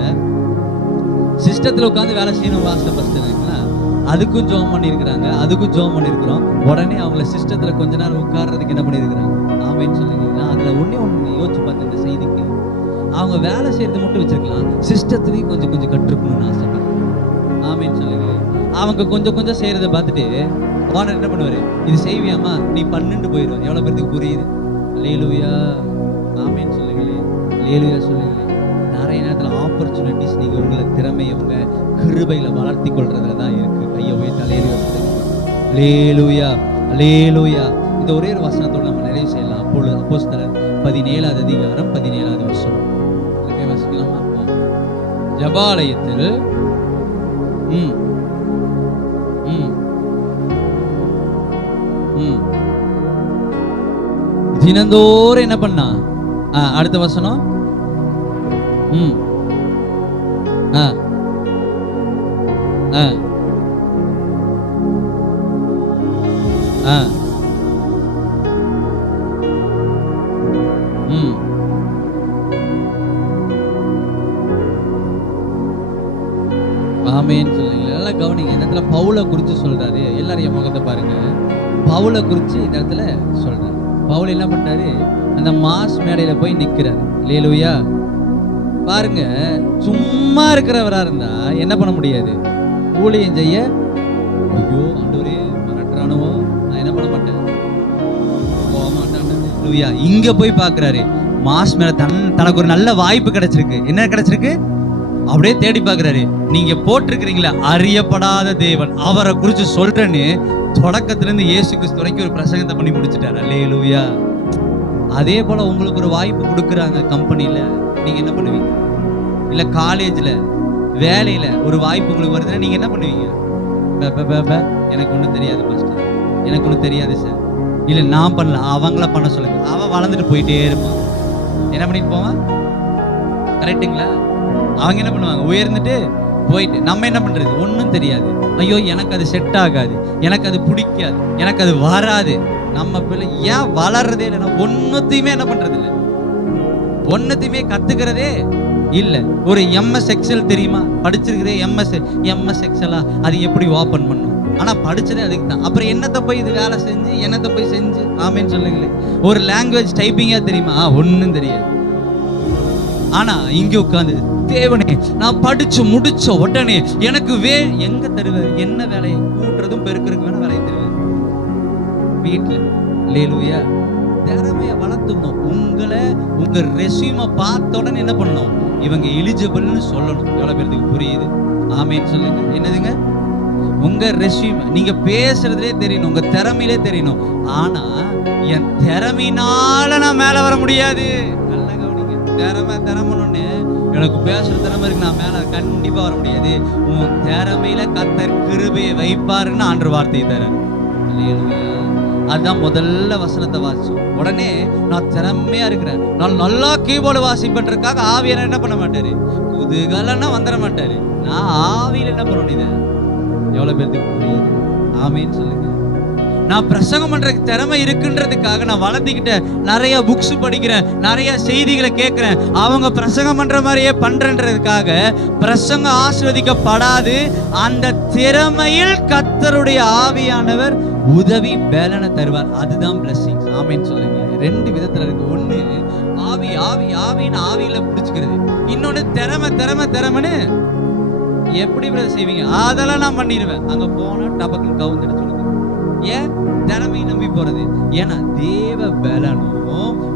சிஸ்டத்துல உட்காந்து வேலை செய்யணும் ஆசை பாஸ்டர் இருக்குன்னா, அதுக்கும் ஜோம் பண்ணியிருக்கிறாங்க, அதுக்கும் ஜோம் பண்ணியிருக்கிறோம். உடனே அவங்கள சிஸ்டத்துல கொஞ்ச நேரம் உட்கார்றதுக்கு என்ன பண்ணியிருக்கிறாங்க. ஆமீன்னு சொல்லுங்க. நான் அதுல ஒண்ணு யோசிச்சு பார்த்தேன், இந்த செய்திக்கு அவங்க வேலை செய்யறது மட்டும் வச்சிருக்கலாம், சிஸ்டத்துலயும் கொஞ்சம் கொஞ்சம் கற்றுக்கணும்னு ஆசைப்படுறேன். ஆமீன்னு சொல்லுங்க. அவங்க கொஞ்சம் கொஞ்சம் செய்யறத பார்த்துட்டு ஓனர் என்ன பண்ணுவாரு, இது செய்வியாமா நீ பண்ணுன்னு போயிடுவார். எவ்வளவு பேருக்கு புரியுது? அல்லேலூயா, ஆமீன்னு சொல்லுங்களே, அல்லேலூயா சொல்லுங்களே. நிறைய நேரத்தில் ஆப்பர்ச்சுனிட்டிஸ் நீங்க உங்களை திறமையை உங்க கிருபையில வளர்த்தி கொள்றதுல தான் இருக்கு. கையை உயர்த்தி அல்லேலூயா சொல்லுங்க. அல்லேலூயா, அல்லேலூயா. இந்த ஒரே ஒரு வசனத்தோட நம்ம நிறைவு செய்யலாம். அப்போஸ்தலர் 17வது அதிகாரம் 17வது வசனம் வாசிக்கலாமா? ஜெபாலயத்தில் தினந்தோறும் என்ன பண்ணா? அடுத்த வசனம். ஆமேன்னு சொல்லுங்களேன். நல்லா கவனிங்க. இந்த இடத்துல பவுலை குறித்து சொல்றாரு. எல்லாரும் என் முகத்தை பாருங்க. பவுலை குறித்து இந்த இடத்துல சொல்றாரு. பவுல் என்ன பண்றாரு, அந்த மாஸ் மேடையில போய் நிக்கிறாரு. அல்லேலூயா. பாருங்க, சும்மா இருக்கிறவரா இருந்தா என்ன பண்ண முடியாது, ஊழியம் செய்ய. ஐயோ ஆண்டவரே மிரட்டுறானுவோ, நான் என்ன பண்ண மாட்டேன், போக மாட்டேன். இங்க போய் பாக்குறாரு, மாஸ் மேல தனக்கு ஒரு நல்ல வாய்ப்பு கிடைச்சிருக்கு. என்ன கிடைச்சிருக்கு? அப்படியே தேடி பாக்குறாரு. நீங்க போட்டிருக்கிறீங்களா, அறியப்படாத தேவன், அவரை குறிச்சு சொல்றேன்னு தொடக்கத்திலிருந்து இயேசு கிறிஸ்து வரைக்கும் ஒரு பிரசங்கத்தை பண்ணி முடிச்சுட்டாரு. அல்லேலூயா. அதே போல உங்களுக்கு ஒரு வாய்ப்பு கொடுக்குறாங்க கம்பெனில, நீங்க என்ன பண்ணுவீங்க? இல்ல காலேஜ்ல வேலையில ஒரு வாய்ப்பு உங்களுக்கு வருதுன்னா நீங்க என்ன பண்ணுவீங்க? எனக்கு ஒன்றும் தெரியாது பாஸ்டர், எனக்கு ஒன்றும் தெரியாது சார். இல்ல நான் பண்ணல, அவங்கள பண்ண சொல்லுங்க. அவன் வளர்ந்துட்டு போயிட்டே இருப்பான். என்ன பண்ணிட்டு போவான்? கரெக்டுங்களா? அவங்க என்ன பண்ணுவாங்க, உயர்ந்துட்டு போயிட்டு நம்ம என்ன பண்றது, ஒன்றும் தெரியாது. ஐயோ எனக்கு அது செட் ஆகாது, எனக்கு அது பிடிக்காது, எனக்கு அது வராது. நம்ம பிள்ளை ஏன் வளர்றதே இல்லைன்னா ஒன்னுத்தையுமே என்ன பண்றது இல்லை, ஒன்னுத்தையுமே கத்துக்கிறதே இல்லை. ஒரு எம்எஸ் எக்ஸல் தெரியுமா, படிச்சிருக்கிறதே எம்எஸ் எக்ஸலா, அது எப்படி ஓப்பன் பண்ணும், ஆனா படிச்சதே அதுக்கு தான். அப்புறம் என்னத்தை போய் இது வேலை செஞ்சு, என்னத்தை போய் செஞ்சு, ஆமேன்னு சொல்லுங்களேன். ஒரு லாங்குவேஜ் டைப்பிங்கா தெரியுமா, ஒன்றும் தெரியாது. ஆனா இங்க உட்காந்து, தேவனே நான் படிச்சு முடிச்ச உடனே எனக்கு எங்க தருவேன், என்ன வேலையை, கூட்டுறதும் பெருக்கிறதுக்கு வேணா வேலையை தருவேன் வீட்டுல. அல்லேலூயா. திறமைய வளர்த்துக்கணும். உங்களை உங்க ரெஸ்யூமை பார்த்த உடனே என்ன பண்ணணும், இவங்க எலிஜிபிள்னு சொல்லணும். எவ்வளவு பேருக்கு புரியுது, ஆமேன்னு சொல்லுங்க. என்னதுங்க, உங்க ரெஸ்யூம் நீங்க பேசுறதுலே தெரியணும், உங்க திறமையிலே தெரியணும். ஆனா என் திறமையினால நான் மேல வர முடியாது. நல்ல கவனிங்க, திறமைன்னு எனக்கு பேசுற திறமை இருக்கு, நான் மேல கண்டிப்பா வர முடியாது. உன் திறமையில கர்த்தர் கிருபையை வைப்பாருன்னு ஆண்டவர் வார்த்தையை தர. அதான் முதல்ல வசனத்தை வாசிச்சோம். உடனே நான் திறமையா இருக்கிறேன், நான் நல்லா கீபோர்டு வாசிப்பதற்காக ஆவியார் என்ன பண்ண மாட்டாரு, குதூகலன்னா வந்துட மாட்டாரு. நான் ஆவியில என்ன பண்ணணும், இதை எவ்வளவு பேருக்கு புரியுது, ஆமேன்னு சொல்லுங்க. நான் பிரசங்கம் பண்றதுக்கு திறமை இருக்குன்றதுக்காக நான் வளர்த்திக்கிட்ட நிறைய புக்ஸ் படிக்கிறேன், நிறைய செய்திகளை கேட்கிறேன், அவங்க பிரசங்கம் பண்ற மாதிரியே பண்றதுக்காக பிரசங்கம் ஆசீர்வதிக்கப்படாது. அந்த திறமையில் கர்த்தருடைய ஆவியானவர் உதவி பேலனை தருவார். அதுதான் பிளஸிங். ஆமேன்னு சொல்லுங்க. ரெண்டு விதத்துல இருக்கு. ஒண்ணு ஆவி ஆவி ஆவின்னு ஆவியில பிடிச்சுக்கிறது, இன்னொன்னு திறமைன்னு எப்படி செய்வீங்க, அதெல்லாம் நான் பண்ணிடுவேன். அங்க போனா டபக்கு கவுந்துட்டு சொல்லுங்க. ஏன் திறமையை நம்பி போறது, ஏன்னா தேவ பலனும்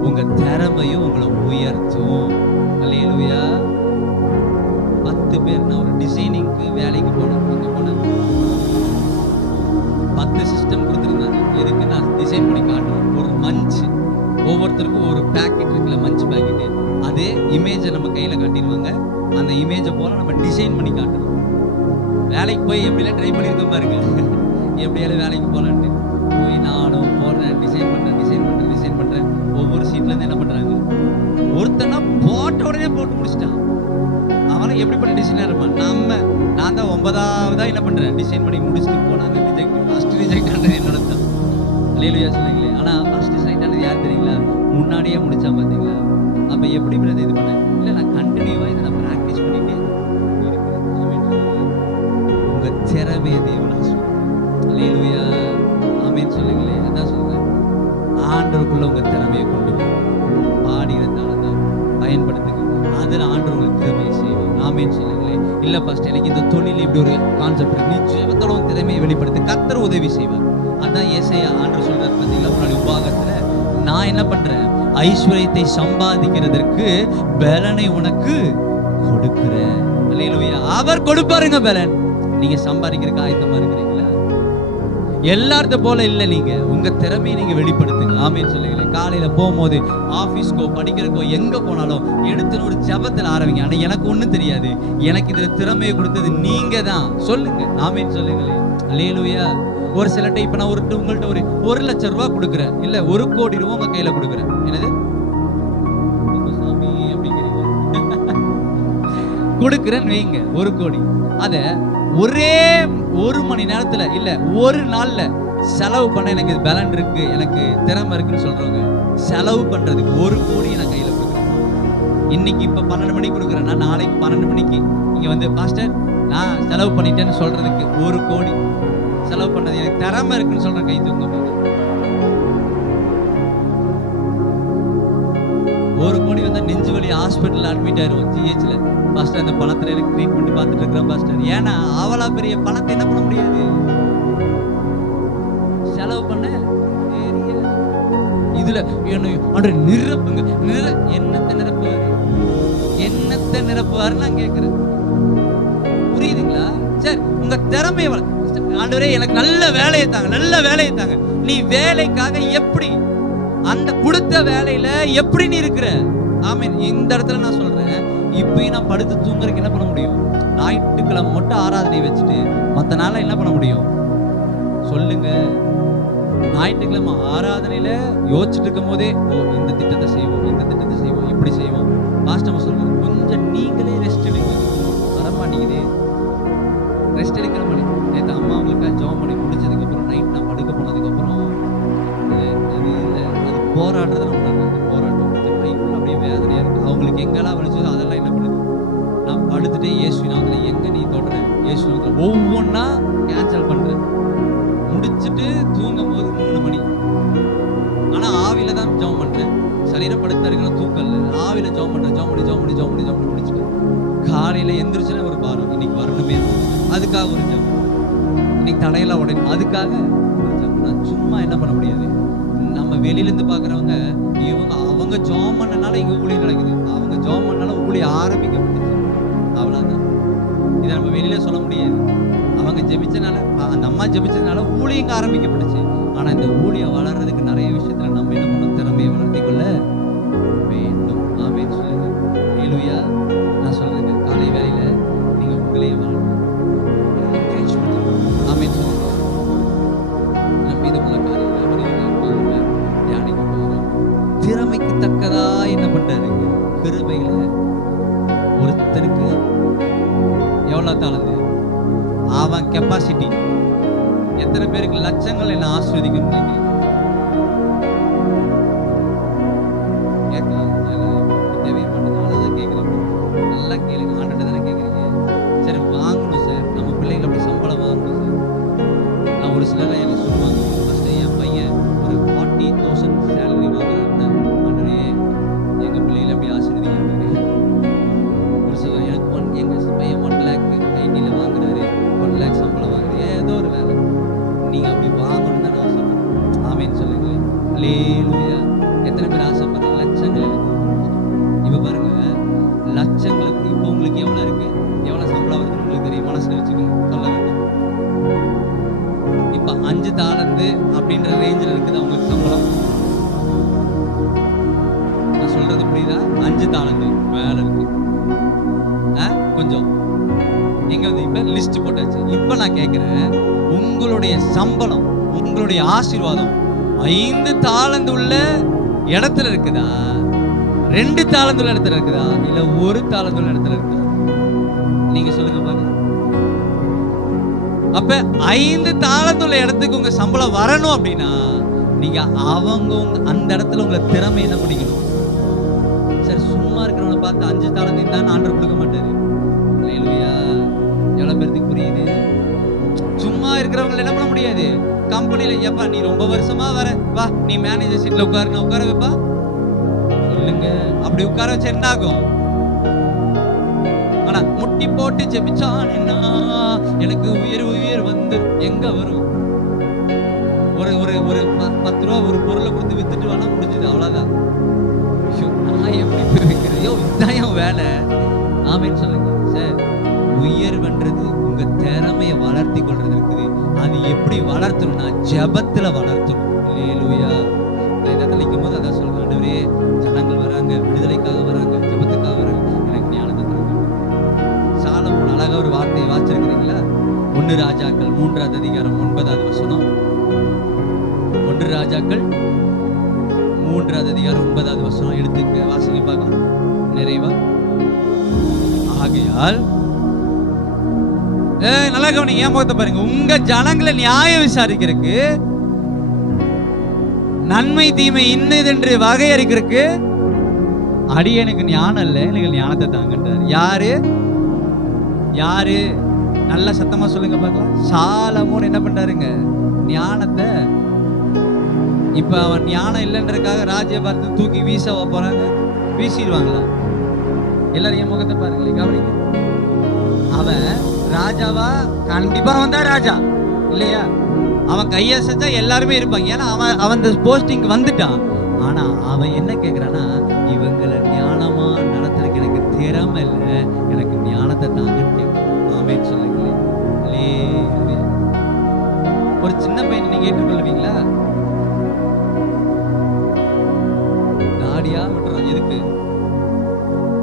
உங்க திறமையும் உங்களை உயர்த்தும். அல்லேலூயா. 10 பேர் நான் ஒரு டிசைனிங்க்கு வேலைக்கு போனேன். அங்க போனேன், 10 சிஸ்டம் கொடுத்துருந்தாங்க. எதுக்கு, நான் டிசைன் பண்ணி காட்டுறேன். ஒரு மஞ்ச், ஒவ்வொருத்தருக்கும் ஒரு பேக்கெட் இருக்குல்ல, மஞ்ச் பேக்கெட்டு, அதே இமேஜை நம்ம கையில காட்டிடுவாங்க. அந்த இமேஜை போல நம்ம டிசைன் பண்ணி காட்டணும். வேலைக்கு போய் எப்படிலாம் ட்ரை பண்ணியிருக்கோம் பாருங்க, எப்படியாலும் வேலைக்கு போகலான்ட்டு போய் நானும் போடுறேன், டிசைன் பண்ணுறேன். ஒவ்வொரு சீட்லேருந்து என்ன பண்ணுறாங்க, ஒருத்தனா போட்ட உடனே போட்டு முடிச்சிட்டான். அவனை எப்படி பண்ணி டிசைனாக இருப்பான். நான் தான் 9ஆவதா என்ன பண்ணுறேன், டிசைன் பண்ணி முடிச்சுட்டு போனாங்க. ஃபர்ஸ்ட் ரிஜெக்ட் ஆனது என்னோட தான். அல்லேலூயா சொல்லுங்களே. ஆனால் ஃபர்ஸ்ட் ரிஜெக்ட் ஆனது யார் தெரியுங்களா, முன்னாடியே முடிச்சான் பார்த்தீங்களா. அப்போ எப்படி இது பண்ணேன், இல்லை நான் கண்டினியூவாக இதை நான் ப்ராக்டிஸ் பண்ணிட்டே உங்க திறமையை தேவன். அல்லேலூயா, ஆமென் சொல்லுங்களே. அதான் சொல்றேன், ஆண்டவருக்குள்ள உங்க திறமையை கொண்டு பாடிற தாளம் பயன்படுத்துங்க. அதில் ஆண்டவர் உங்களுக்கு திறமையை செய்வார். ஆமென் சொல்லுங்களே. இல்லை ஃபர்ஸ்ட் எனக்கு இந்த தொழில் இப்படி ஒரு கான்செப்ட் இருக்கு, நீ ஜெபத்தோட உன் திறமையை வெளிப்படுத்தி கர்த்தர் உதவி செய்வார். அதான் ஏசாயா ஆண்டவர் சொல்றாரு பார்த்தீங்களா, முன்னாடி உபாகத்துல, நான் என்ன பண்றேன், ஐஸ்வர்யத்தை சம்பாதிக்கிறதற்கு பலனை உனக்கு கொடுக்கிறேன். அல்லேலூயா. அவர் கொடுப்பாருங்க பலன். நீங்க சம்பாதிக்கிறதுக்கு ஆயத்தமா இருக்கிறீங்களா? எல்லார்த்த போல இல்லை, நீங்க உங்க திறமையை நீங்க வெளிப்படுத்துங்க. ஆமேன்னு சொல்லுங்களேன். காலையில போகும்போது ஆபீஸ்க்கோ படிக்கிறக்கோ எங்க போனாலும் எடுத்துன்னு ஒரு ஜபத்தில் ஆரம்பிங்க. ஆனா எனக்கு ஒண்ணும் தெரியாது, எனக்கு இதுல திறமையை கொடுத்தது நீங்க தான் சொல்லுங்க. ஆமேன்னு சொல்லுங்களேன். அல்லேலூயா. ஒரு சில டைப் நான் உங்கள்கிட்ட ஒரு 1 லட்சம் ரூபாய் கொடுக்குறேன், இல்ல 1 கோடி ரூபாய் உங்க கையில கொடுக்குறேன். என்னது சாமி அப்படிங்கிறீங்க, கொடுக்குறேன்னு வைங்க 1 கோடி. அத ஒரே 1 மணி நேரத்துல இல்ல 1 நாள்ல செலவு பண்ண எனக்கு பேலன் இருக்கு, எனக்கு திறமை இருக்குன்னு சொல்றவங்க, செலவு பண்றதுக்கு 1 கோடி நான் கையில கொடுக்குறேன். இன்னைக்கு இப்ப 12 மணிக்கு கொடுக்குறேன்னா நாளைக்கு 12 மணிக்கு நீங்க வந்து பாஸ்டர் நான் செலவு பண்ணிட்டேன்னு சொல்றதுக்கு 1 கோடி செலவு பண்ணது எனக்கு திறமை இருக்குன்னு சொல்ற கை தூங்க. 1 கோடி வந்தா நெஞ்சு வலி ஹாஸ்பிட்டல் அட்மிட் ஆயிரும், ஜிஹெச்ல. பாஸ்டர் அந்த பணத்துல எனக்கு ட்ரீட்மெண்ட் பார்த்துட்டு இருக்கிறேன் பாஸ்டர். ஏன்னா அவ்வளோ பெரிய பணத்தை என்ன பண்ண முடியாது, செலவு பண்ண இதுல நிரப்புங்க. என்னத்தை நிரப்புவாரு நான் கேட்கிறேன். புரியுதுங்களா? சரி, உங்க திறமையை ஆண்டவரே எனக்கு நல்ல வேலையை தாங்க. நீ வேலைக்காக எப்படி அந்த கொடுத்த வேலையில எப்படி நீ இருக்கிற? ஆமீன். இந்த இடத்துல நான் சொல்றேன், இப்பயும் நான் படுத்து தூங்குறதுக்கு என்ன பண்ண முடியும்? ஞாயிற்றுக்கிழமை மட்டும் ஆராதனை வச்சுட்டு மற்ற நாள என்ன பண்ண முடியும் சொல்லுங்க? ஞாயிற்றுக்கிழமை ஆராதனையில யோசிச்சுட்டு இருக்கும் போதே இந்த திட்டத்தை செய்வோம் இப்படி செய்வோம். பாஸ்டர் நம்ம சொல்றோம், கொஞ்சம் நீங்களே ரெஸ்ட் எடுங்க. வரமாட்டேங்குது, ரெஸ்ட் எடுக்கிற மாதிரி. நேற்று அம்மா அவங்களுக்காக ஜெபம் பண்ணி முடிச்சதுக்கப்புறம் நைட் நான் படுக்க போனதுக்கப்புறம் அது இல்லை, அது போராடுறத நம்ம போராட்டம் கைக்குள்ள அப்படியே வேதனையாக இருக்குது. அவங்களுக்கு எங்கெல்லாம் வலிச்சதோ அதெல்லாம் என்ன பண்ணுது, நான் படுத்துட்டே இயேசு நாமத்தில் எங்கே நீ தொடுற, இயேசு நாமத்தில் ஒவ்வொன்றா கேன்சல் பண்ணுறேன். முடிச்சுட்டு தூங்கும் போது 3 மணி. ஆனால் ஆவியில் தான் ஜெபம் பண்ணுறேன். சரீரப்படுத்த இருக்கிற தூக்கம் இல்லை, ஆவியில் ஜெபம் பண்ணுறேன். ஜெபம் பண்ணி முடிச்சுட்டு காலையில் எந்திரிச்சுன்னா ஒரு பாரம், இன்னைக்கு வரணுமே, அதுக்காக ஒரு ஜெபம். இன்னைக்கு தடையெல்லாம் உடனே அதுக்காக ஒரு ஜெபம். நான் சும்மா என்ன பண்ண முடியாது. நம்ம வெளியிலேருந்து பார்க்குறவங்க அவங்க ஜெபம் பண்ணனால இங்கே ஊழியம் நடக்குது, அவங்க ஜெபம் பண்ணனால ஊழியம் ஆரம்பிக்கப்பட்டுச்சு, அவ்வளோதான். இதை நம்ம வெளியில சொல்ல முடியாது. அவங்க ஜெபிச்சனால, அந்த அம்மா ஜெபிச்சதுனால ஊழியம் ஆரம்பிக்கப்பட்டுச்சு. ஆனால் இந்த ஊழியம் வளர்றதுக்கு நிறைய விஷயத்துல நம்ம என்ன பண்ணணும், திறமையை வளர்த்தி கொள்ள வேண்டும். ஆமென் சொல்லுங்க. ஹல்லேலூயா. நான் சொல்றேங்க, காலை வேளையில நீங்க உங்களையே வளர்க்கணும், என்கரேஜ் பண்ணணும். ஆமென் சொல்லுங்க. நம்ம இது போல காரியங்களை தியானிக்க போகிறோம். திறமைக்கு தக்கதா என்ன பண்றாருங்க, கிருபையில ஒருத்தருக்கு எவ்வளவு தாளந்து, அவன் கெப்பாசிட்டி. எத்தனை பேருக்கு லட்சங்கள் என்ன ஆசீர்வதிக்கணும்னு நினைக்கிறீங்க? கேட்கலாம், தேவையே மாட்டேங்குது. அதான் கேட்கலாம், நல்லா கேளுங்க. ஆண்டுட்டு தானே கேட்குறீங்க. சரி வாங்கணும் சார், நம்ம பிள்ளைகள் அப்படி சம்பளம் வாங்கணும் சார். நான் ஒரு சிலர் எனக்கு சொல்லுவாங்க, ஃபஸ்ட்டு என் பையன் ஒரு 40,000 சேலரி வாங்குறாருன்னா, ஆண்டரே எங்கள் பிள்ளைகளை அப்படி ஆசீர்வதிக்கிறாரு. ஒரு சிலர் எனக்கு எங்கள் பையன் 1 lakh ஐடியில் வாங்குறாரு, 1 lakh சம்பளம் வாங்குறாரு, ஏதோ ஒரு வேலை. நீங்கள் அப்படி வாங்கணும்னு தான் நான் ஆசைப்படுறேன். ஆமேன்னு சொல்லுங்களேன். ஹல்லேலூயா. எத்தனை பேர் ஆசைப்படுறீங்க லட்சங்கள்? இப்போ பாருங்க, லட்சங்களை இப்போ உங்களுக்கு எவ்வளோ இருக்கு, எவ்வளோ சம்பளம் வருதுன்னு உங்களுக்கு தெரியும், மனசில் வச்சுக்கோங்க, சொல்ல வேண்டாம். இப்போ 5 தாளந்து அப்படின்ற ரேஞ்சில் இருக்குது அவங்களுக்கு சம்பளம். நான் சொல்றது புரியுதா? 5 தாளந்து வேலை இருக்கு. கொஞ்சம் எங்க வந்து இப்ப லிஸ்ட் போட்டாச்சு. இப்ப நான் கேட்கிறேன், உங்களுடைய சம்பளம், உங்களுடைய ஆசீர்வாதம் 5 தாளந்து உள்ள இடத்துல இருக்குதா, 2 தாளந்து உள்ள இடத்துல இருக்குதா, இல்ல 1 தாளந்து உள்ள இடத்துல இருக்குதா? நீங்க சொல்லுங்க பாருங்க. அப்ப 5 தாளந்து உள்ள இடத்துக்கு உங்க சம்பளம் வரணும் அப்படின்னா நீங்க அவங்க அந்த இடத்துல உங்களை திறமை என்ன பண்ணிக்கணும். சரி, சும்மா இருக்கிறவனை பார்த்து 5 தாளந்து தான் ஆண்டவர் கொடுக்க மாட்டாரு. ஹல்லேலூயா. எவ்வளவு பேருக்கு புரியுது? சும்மா இருக்கிறவங்க என்ன பண்ண முடியாது. கம்பெனில ஏப்பா நீ ரொம்ப வருஷமா வர, வா நீ மேனேஜர் சீட்ல உட்காரு, நான் உட்கார வைப்பா சொல்லுங்க. அப்படி உட்கார வச்சு என்ன ஆகும்? ஆனா முட்டி போட்டு ஜெபிச்சான்னா எனக்கு உயர் வந்து எங்க வரும்? ஒரு ஒரு ஒரு 10 ரூபா ஒரு பொருளை கொடுத்து வித்துட்டு வேணா முடிஞ்சது, அவ்வளவுதான். நான் எப்படி வைக்கிறதையோ இதுதான் என் வேலை. ஆமேன்னு சொல்லுங்க. சார், உயர்வுன்றது உங்க திறமையை வளர்த்தி கொள்றது இருக்குது. அது எப்படி வளர்த்தணும்னா ஜெபத்துல வளர்த்தணும். ஹல்லேலூயா. நான் இந்த நிற்கும் போது அதான் சொல்றேன், ஆண்டவரே ஜனங்கள் வராங்க, விடுதலைக்காக வராங்க, ஜெபத்துக்காக வராங்க, எனக்கு ஞானத்தை தருங்க. சாலமோன் அழகா ஒரு வார்த்தையை வாசிச்சிருக்கிறீங்களா? 1 ராஜாக்கள் 3ஆவது அதிகாரம் 9வது வசனம். 1 ராஜாக்கள் 3ஆவது அதிகாரம் 9வது வசனம் எடுத்துக்க வாசிங்க பார்க்கலாம். நிறைவா ஆகையால் நல்லா கவனிங்க, ஏன் முகத்தை பாருங்க. உங்க ஜனங்களை நியாயம் விசாரிக்கிறதுக்கு, நன்மை தீமை இன்னதென்று வகையறிக்கிறதுக்கு அடியனுக்கு ஞானம் இல்லை, நீங்கள் ஞானத்தை தாங்கன்றார். யாரு நல்ல சத்தமா சொல்லுங்க பார்க்கலாம். சாலமோன் என்ன பண்றாருங்க? ஞானத்தை. இப்ப அவன் ஞானம் இல்லைன்றதுக்காக ராஜ்யபாரத்தை தூக்கி வீச போறாங்க, வீசிடுவாங்களா? எல்லாரும் என் முகத்தை பாருங்களேன், கவனிங்க. அவன் ராஜாவா? கண்டிப்பா அவன் தான் ராஜா இல்லையா? அவன் கையசைச்சா எல்லாருமே இருப்பாங்க, ஏன்னா அவன் அந்த போஸ்டிங் வந்துட்டான். ஆனா அவன் என்ன கேட்கிறான்னா, இவங்களை ஞானமா நடத்துறதுக்கு எனக்கு திறமை இல்லை, எனக்கு ஞானத்தை தாங்கன்னு கேட்க. ஆமேன்னு சொல்லுங்களேன். ஒரு சின்ன பையனை நீங்க ஏற்றுக்கொள்வீங்களா? தாடியா விட்டுறோம், எதுக்கு?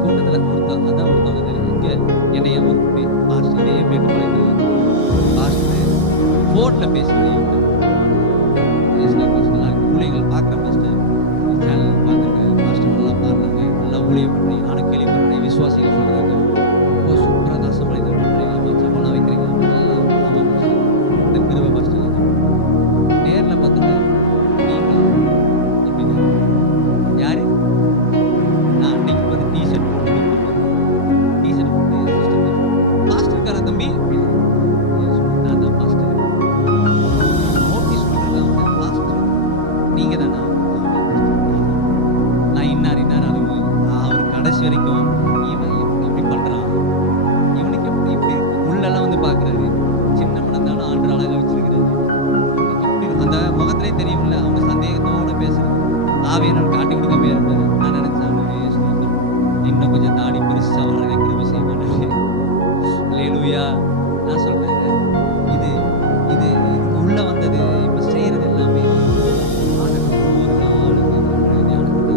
கூட்டத்துல அதான் ஒருத்தவங்க தெரியும், இங்க என்னைய பாஸ்டரே மேற்கொள்ள பாஸ்டர் போர்ட்ல பேசுறேன், பிள்ளைகள் பார்க்குற பாஸ்டர் சேனல் பார்த்துருக்கேன், பாஸ்டர் நல்லா பாடுறாங்க, நல்லா ஊழியம் பண்றீங்க, நானும் கேள்விப்படுறேன். விசுவாசிகள் சொல்றாங்க, ஓ சூப்பரா தாசமா இதை பண்றீங்க, ஜபம்லாம் வைக்கிறீங்க. ஆமா பாஸ்டர், இந்த கிருபை பாஸ்டர். நேர்ல பார்த்தோன்னே நீங்களா அப்படின்னு யாரு? நான் அன்னைக்கு வந்து டிஷர்ட் போட்டு பாஸ்டர் இருக்காரா தம்பி? நான் தான் பாஸ்டர். நோட்டீஸ் கொடுக்குறதா பாஸ்டர் நீங்க தானா? நான் இன்னார் அளவு. அவர் கடைசி வரைக்கும் இவன் இப்படி பண்றான், இவனுக்கு எப்படி இப்படி இருக்கு, உள்ளெல்லாம் வந்து பாக்குறாரு. சின்ன மனதாலும் ஆண்டு அழகா வச்சிருக்கிறாரு. அந்த முகத்திலே தெரியும்ல, அவங்க சந்தேகத்தோட பேசுறது. ஆவியானவர் காட்டி கொடுக்காம இருந்தாரு. நான் நினைச்சேன் இன்னும் கொஞ்சம் தாடி பெருசா வளர கிருபை செய்ய மாட்டாரு. அல்லேலூயா. நான் சொல்றேன், இது இது உள்ள வந்தது, இப்ப செய்யறது எல்லாமே ஒவ்வொரு நாளும் ஞானத்தை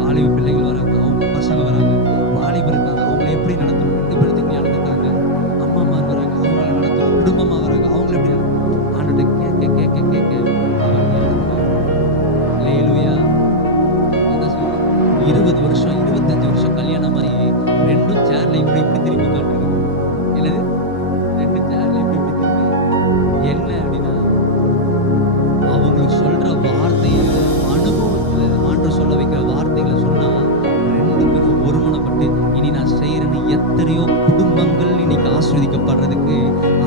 வாலிப பிள்ளைகள் வராங்க, அவங்க பசங்க வராங்க, வாலிபர் இருக்காங்க, அவங்களை எப்படி நடத்தணும், 2 பேருக்கு ஞானத்தை தாங்க. அம்மாமார் வராங்க, அவங்களை நடத்தணும். குடும்பமா வராங்க, அவங்களை எப்படி ஆண்டுகிட்ட கேட்க கேட்க கேட்க அவர் ஞானத்தை. அல்லேலூயா. 20 வருஷம் 25 வருஷம் கல்யாணமாயி 2 சேர்ல இப்படி திருப்பி உட்காந்துருக்கு. என்னது 2 சேர்ல இப்படி திருப்பி என்ன அப்படின்னா, அவங்களுக்கு சொல்ற வார்த்தையை அனுபவத்துல ஆண்டவர் சொல்ல வைக்கிற வார்த்தைகளை சொன்னா 2 பேரும் ஒருமனப்பட்டு இனி நான் செய்யறேன்னு எத்தனையோ குடும்பங்கள் இன்னைக்கு ஆஸ்வதிக்கப்படுறதுக்கு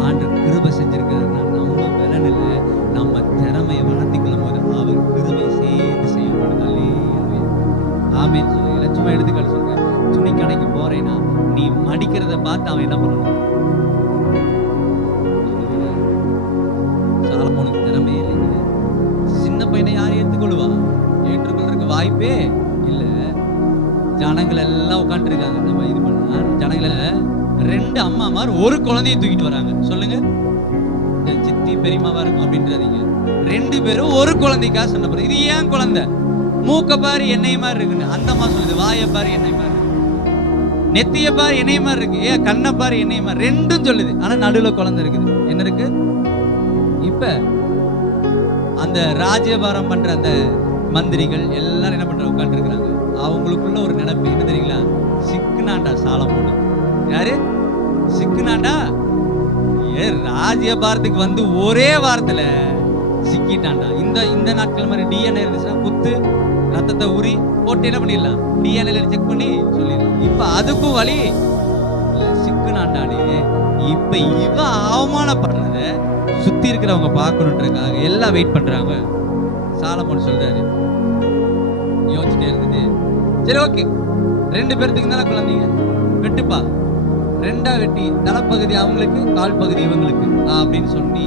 ஆண்டவர் கிருபை செஞ்சிருக்காரு. நம்ம பலன் இல்லை, நம்ம திறமையை வளர்த்திக்கொள்ளும் போது அவர் கிருபை சேர்த்து செய்யப்படுது. ஆமென் சொல்லுங்க. சும்மா எடுத்துக்காட்டு சொல்லுங்க. துணி கடைக்கு போறேன்னா நீ மடிக்கிறத பார்த்து அவன் என்ன பண்ணணும்? சாலமோனுக்கு திறமையே இல்லைங்க. சின்ன பையனை யாரும் ஏற்றுக்கொள்வா? ஏற்றுக்கொள்றதுக்கு வாய்ப்பே இல்ல. ஜனங்கள் எல்லாம் உட்காந்துட்டு இருக்காங்க. நம்ம இது பண்ணா ஜனங்கள 2 அம்மாமார் ஒரு குழந்தையை தூக்கிட்டு வராங்க. சொல்லுங்க, சித்தி பெரியமாவா இருக்கும் அப்படின்றாதீங்க. 2 பேரும் ஒரு குழந்தைக்காக சண்டை போடுறது. இது ஏன் குழந்தை? மூக்க பாரு எண்ணெய் மாதிரி இருக்குன்னு அந்த அம்மா சொல்லுது, வாய பாரு எண்ணெய் மாதிரி இருக்கு, நெத்திய பாரு எண்ணெய் மாதிரி இருக்கு, ஏன் கண்ணை பாரு எண்ணெய் மாதிரி, 2ம் சொல்லுது. ஆனா நடுவுல குழந்தை இருக்குது. என்ன இருக்கு? இப்ப அந்த ராஜ்யபாரம் பண்ற அந்த மந்திரிகள் எல்லாரும் என்ன பண்ற உட்கார்ந்து இருக்கிறாங்க. அவங்களுக்குள்ள ஒரு நினைப்பு என்ன தெரியுங்களா? சிக்குனாண்டா சாலமோன். யாரு சிக்குனாண்டா? ராஜ்யபாரத்துக்கு வந்து ஒரே வாரத்துல சிக்கிட்டாண்டா. இந்த நாட்கள் மாதிரி டிஎன்ஏ இருந்துச்சுன்னா குத்து ரத்தத்தை உரி போட்டு என்ன பண்ணிடலாம், டிஎன்ஏ செக் பண்ணி சொல்லிடலாம். இப்ப அதுக்கும் வழி சிக்குனாண்டானே. இப்ப இவ அவமானப்படுறத சுத்தி இருக்கிறவங்க பார்க்கணுன்றதுக்காக எல்லாம் வெயிட் பண்றாங்க. சாலமோன் சொல்றாரு, யோசிச்சுட்டே இருந்துட்டு, சரி ஓகே 2 பேர்த்துக்கு தானே குழந்தைங்க, வெட்டுப்பா 2ஆ வெட்டி தலைப்பகுதி அவங்களுக்கு, கால் பகுதி இவங்களுக்கு அப்படின்னு சொல்லி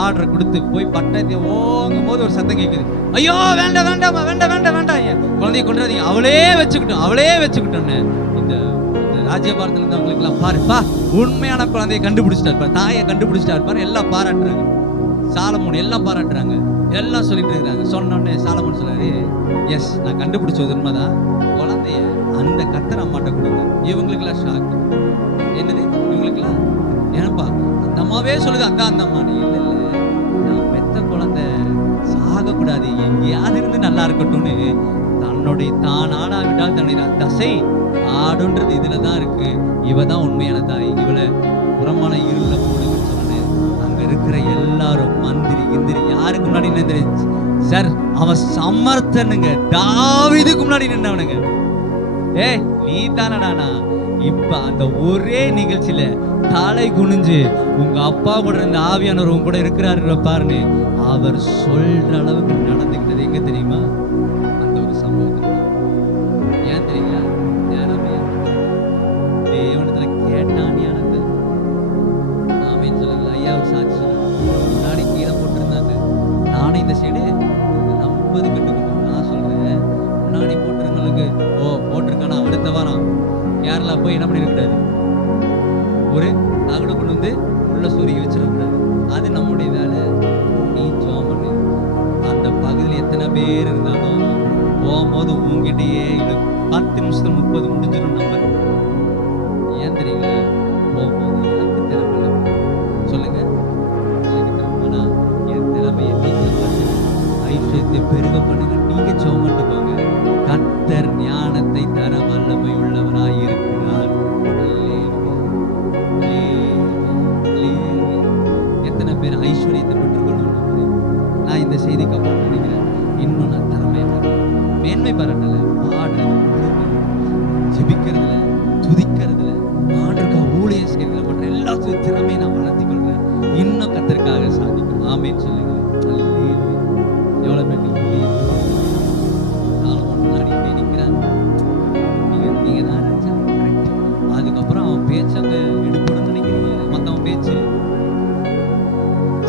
ஆர்டர் கொடுத்து போய் பட்டத்தை ஓங்கும் போது ஒரு சத்தம் கேட்குது. ஐயோ வேண்டாம் வேண்டாமா, வேண்டாம் வேண்டாம் வேண்டாம், குழந்தைய கொண்டாதீங்க, அவளே வச்சுக்கிட்டோன்னு. இந்த ராஜ்யபாரத்தில் இருந்தவங்களுக்கு எல்லாம் பாருப்பா, உண்மையான குழந்தைய கண்டுபிடிச்சிட்டாரு பாரு, தாயை கண்டுபிடிச்சிட்டாரு பாரு, எல்லாம் பாராட்டுறாங்க. சாலமோன் எல்லாம் பாராட்டுறாங்க, எல்லாம் சொல்லிட்டு இருக்கிறாங்க. சொன்னோடனே சாலமோன் சொல்றாரு, எஸ் நான் கண்டுபிடிச்சது உண்மைதான், குழந்தைய அந்த கத்தர் அம்மாட்ட கொடுங்க. இவங்களுக்கெல்லாம் ஷாக். என்னது இவங்களுக்கெல்லாம்? ஏனப்பா அந்த அம்மாவே சொல்லுது அதான் அந்த அம்மா. இல்லை நான் பெத்த குழந்தை சாகக்கூடாது, எங்கேயாவது இருந்து நல்லா இருக்கட்டும்னு தன்னுடைய தான் ஆடாவிட்டால் தன்னுடைய தசை ஆடுன்றது இதுலதான் இருக்கு. இவதான் உண்மையான தாய், இவளை புறமான இருள போடுங்கன்னு சொன்னேன். அங்க இருக்கிற எல்லாரும் மந்திரி இந்திரி யாருக்கு முன்னாடி நின்று, சார் அவன் சமர்த்தனுங்க, தாவீதுக்கு முன்னாடி நின்றவனுங்க. ஏய் நீ தானடானா? இப்ப அந்த ஒரே நிகழ்ச்சியில தலை குனிஞ்சு உங்க அப்பா கூட இருந்த ஆவியானவர் உங்க கூட இருக்கிறாரு பாருன்னு அவர் சொல்ற அளவுக்கு நடந்துக்கிட்டது எங்க தெரியுமா? அந்த ஒரு சம்பவம். ஏன் தெரியுங்களா? தேவனத்துல கேட்டான் ஞானத்தை. ஆமேன்னு சொல்லுங்களா? ஐயா ஒரு சாட்சி முன்னாடி கீழே போட்டிருந்தாங்க, நானும் இந்த சைடு 50 கட்டுக்கணும். நான் சொல்றேன் முன்னாடி போட்டிருந்தவங்களுக்கு போட்டிருக்கானா அடுத்த வாரம் கேரளா போய் என்ன பண்ணிருக்கூடாது, ஒரு அகடு கொண்டு வந்து உள்ள சொருகி வச்சிடக்கூடாது. அது நம்முடைய வேலை. நீ ஜோம் பண்ணு. அந்த பகுதியில் எத்தனை பேர் இருந்தாலும் போகும்போது உங்ககிட்டயே 10 நிமிஷத்துல 30 முடிஞ்சிடும் நம்பர். ஏன் தெரியுங்களா? போகும்போது எனக்கு திறமை சொல்லுங்க, எனக்கு திறமைனா என் திறமையை நீங்க ஐஸ்வர்யத்தை பெருக பண்ணுங்க. நீங்க ஜோம் பண்ணிட்டு போங்க. கர்த்தர் ஞான எத்தனை பேர் ஐஸ்வர்யத்தை பெற்றுக்கொள்ளணும்? நான் இந்த செய்திக்கு அப்புறம் நினைக்கிறேன், இன்னும் நான் திறமையா மேன்மை பாராட்டல, பாடுறது, ஜெபிக்கிறதுல, துதிக்கிறதுல, ஆண்டுக்கா ஊழியம் செய்யறதுல மற்ற எல்லாத்தையும் திறமையை நான் வளர்த்திக் கொள்றேன். இன்னும் கர்த்தருக்காக சாதிக்கணும். ஆமென் சொல்லுங்க. எவ்வளவு பேர் முன்னாடி போய் நிக்கிறாங்க. நீங்க தான் ராஜா. அதுக்கப்புறம் அவன் பேச்சு அங்க எடுப்படும் நினைக்கிறீங்க? மத்தவன் பேச்சு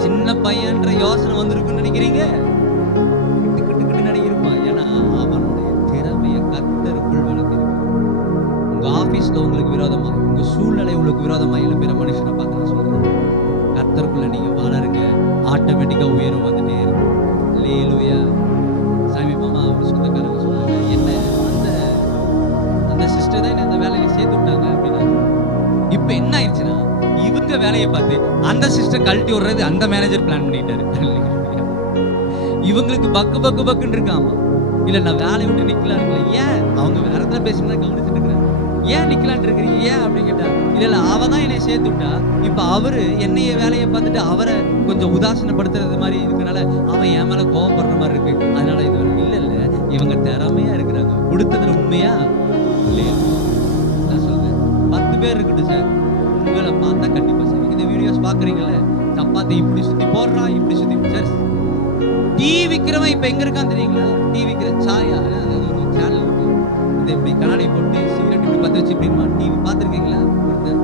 சின்ன பையன்ற யோசனை வந்திருக்குன்னு நினைக்கிறீங்க? கிட்டு நினைக்கிறப்பான். ஏன்னா அவனுடைய திறமையை கர்த்தருக்குள் வளர்த்திருப்பான். உங்க ஆபீஸ்ல உங்களுக்கு விரோதமா, உங்க சூழ்நிலை உங்களுக்கு விரோதமா எழுப்பிற மனுஷனை பார்த்து நான் சொல்றேன், கர்த்தருக்குள்ள நீங்க வளருங்க, ஆட்டோமேட்டிக்கா உயரம் வந்துட்டே இருக்கும். அல்லேலூயா. சமீபமா ஒரு சொந்தக்காரங்க சொன்னாங்க, என்ன அந்த சிஸ்டர் தான் அந்த வேலையில சேர்த்து விட்டாங்க அப்படின்னா. இப்ப என்ன ஆயிடுச்சுன்னா, இவங்க வேலையை பார்த்து அந்த சிஸ்டர் கழட்டி விடுறது அந்த மேனேஜர் பிளான் பண்ணிட்டாரு. இவங்களுக்கு பக்குன்னு இருக்காமா. இல்ல நான் வேலையை விட்டு நிக்கலாம் இருக்கல. ஏன்? அவங்க வேற இடத்துல பேசினா கவனிச்சுட்டு இருக்கிறேன். ஏன் நிக்கலான் இருக்கிறீங்க? ஏன் அப்படின்னு கேட்டா, இல்ல அவ தான் என்னை சேர்த்து விட்டா. இப்ப அவரு என்னைய வேலையை பார்த்துட்டு அவரை கொஞ்சம் உதாசீனப்படுத்துறது மாதிரி இருக்கனால அவன் என் மேல கோவப்படுற மாதிரி இருக்கு. அதனால இது இல்ல இவங்க திறமையா இருக்கிறாங்க, கொடுத்ததுல உண்மையா இல்லையா? நான் சொல்றேன், 10 பேர் இருக்கட்டும் சார், உங்களை பார்த்தா கண்டிப்பா சார் இந்த வீடியோஸ் பாக்குறீங்கல்ல, சப்பாத்தி இப்படி சுத்தி போடுறான், இப்படி சுத்தி சார். டீ விக்கிறவன் இப்ப எங்க இருக்கான்னு தெரியுங்களா? டீ விக்கிற சாயா ஒரு சேனல் இருக்கு. இது இப்படி கண்ணாடி போட்டு சிகரெட் இப்படி பத்த வச்சு இப்படிமா டிவி பார்த்துருக்கீங்களா? ஒருத்தர்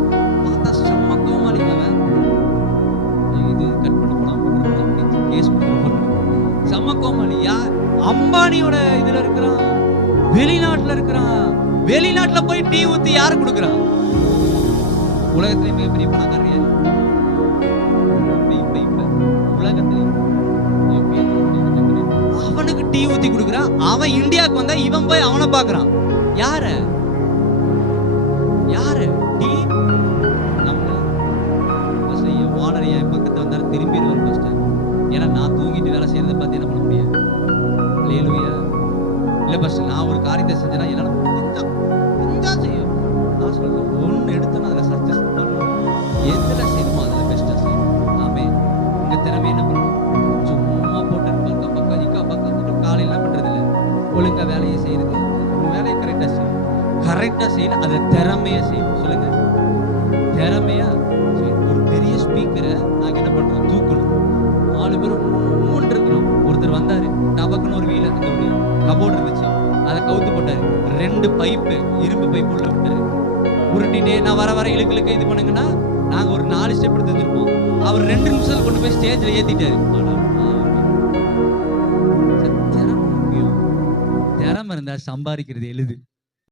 பார்த்தா செம்ம கோமாளிங்கவன். இது கட் பண்ண போனா கேஸ் பண்ணுற செம்ம கோமாளி. யார்? அம்பானியோட இதுல இருக்கிறான், வெளிநாட்டுல இருக்கிறான். வெளிநாட்டுல போய் டீ ஊத்தி யாரு கொடுக்குறான்? உலகத்திலே மிகப்பெரிய பணக்காரர் யாரு? உலகத்திலே அவனுக்கு டீ ஊத்தி கொடுக்குறான். அவன் இந்தியாவுக்கு வந்தா இவன் போய் அவனை பாக்குறான். யாரு டீ நம்ம ஓனர் என் பக்கத்துல வந்தாரு திரும்பிடுவார் ஃபர்ஸ்ட். ஏன்னா நான் தூங்கிட்டு வேலை செய்யறதை பார்த்து என்ன பண்ண முடியாது. அல்லேலூயா. இல்ல ஃபர்ஸ்ட் நான் ஒரு காரியத்தை செஞ்சேன்னா என்னால முடிஞ்சா செய்யும். நான் சொல்றேன், ஒன்னு எடுத்தோன்னா அதுல சக்சஸ் பண்ணணும். எதுல செய்யணுமோ அதுல பெஸ்டா செய்யணும். ஆமே. உங்க திறமை என்ன பண்ணணும்? சும்மா போட்டு பக்கம் காலையில என்ன பண்றது இல்லை, ஒழுங்கா வேலையை செய்யறது. வேலையை கரெக்டா செய்யணும். அதை திறமையா செய்யணும். சொல்லுங்க, திறமையா. ஒரு பெரிய ஸ்பீக்கரை நாங்க என்ன பண்றோம்? தூக்கணும். 4 பேரும் மூணு இருக்கிறோம். ஒருத்தர் வந்தாரு, டபக்குன்னு ஒரு வீல கபோர்டு இருந்துச்சு, அதை கவுத்து போட்டாரு. 2 பைப்பு, இரும்பு பைப்பு உள்ள விட்டாரு. உருட்டிட்டே நான் வர இழுக்கு இது பண்ணுங்கன்னா நாங்க ஒரு 4 ஸ்டெப் எடுத்து வச்சிருப்போம். அவர் 2 நிமிஷத்துல கொண்டு போய் ஸ்டேஜ்ல ஏத்திட்டாரு. திறமை இருந்தா சம்பாதிக்கிறது எளிது.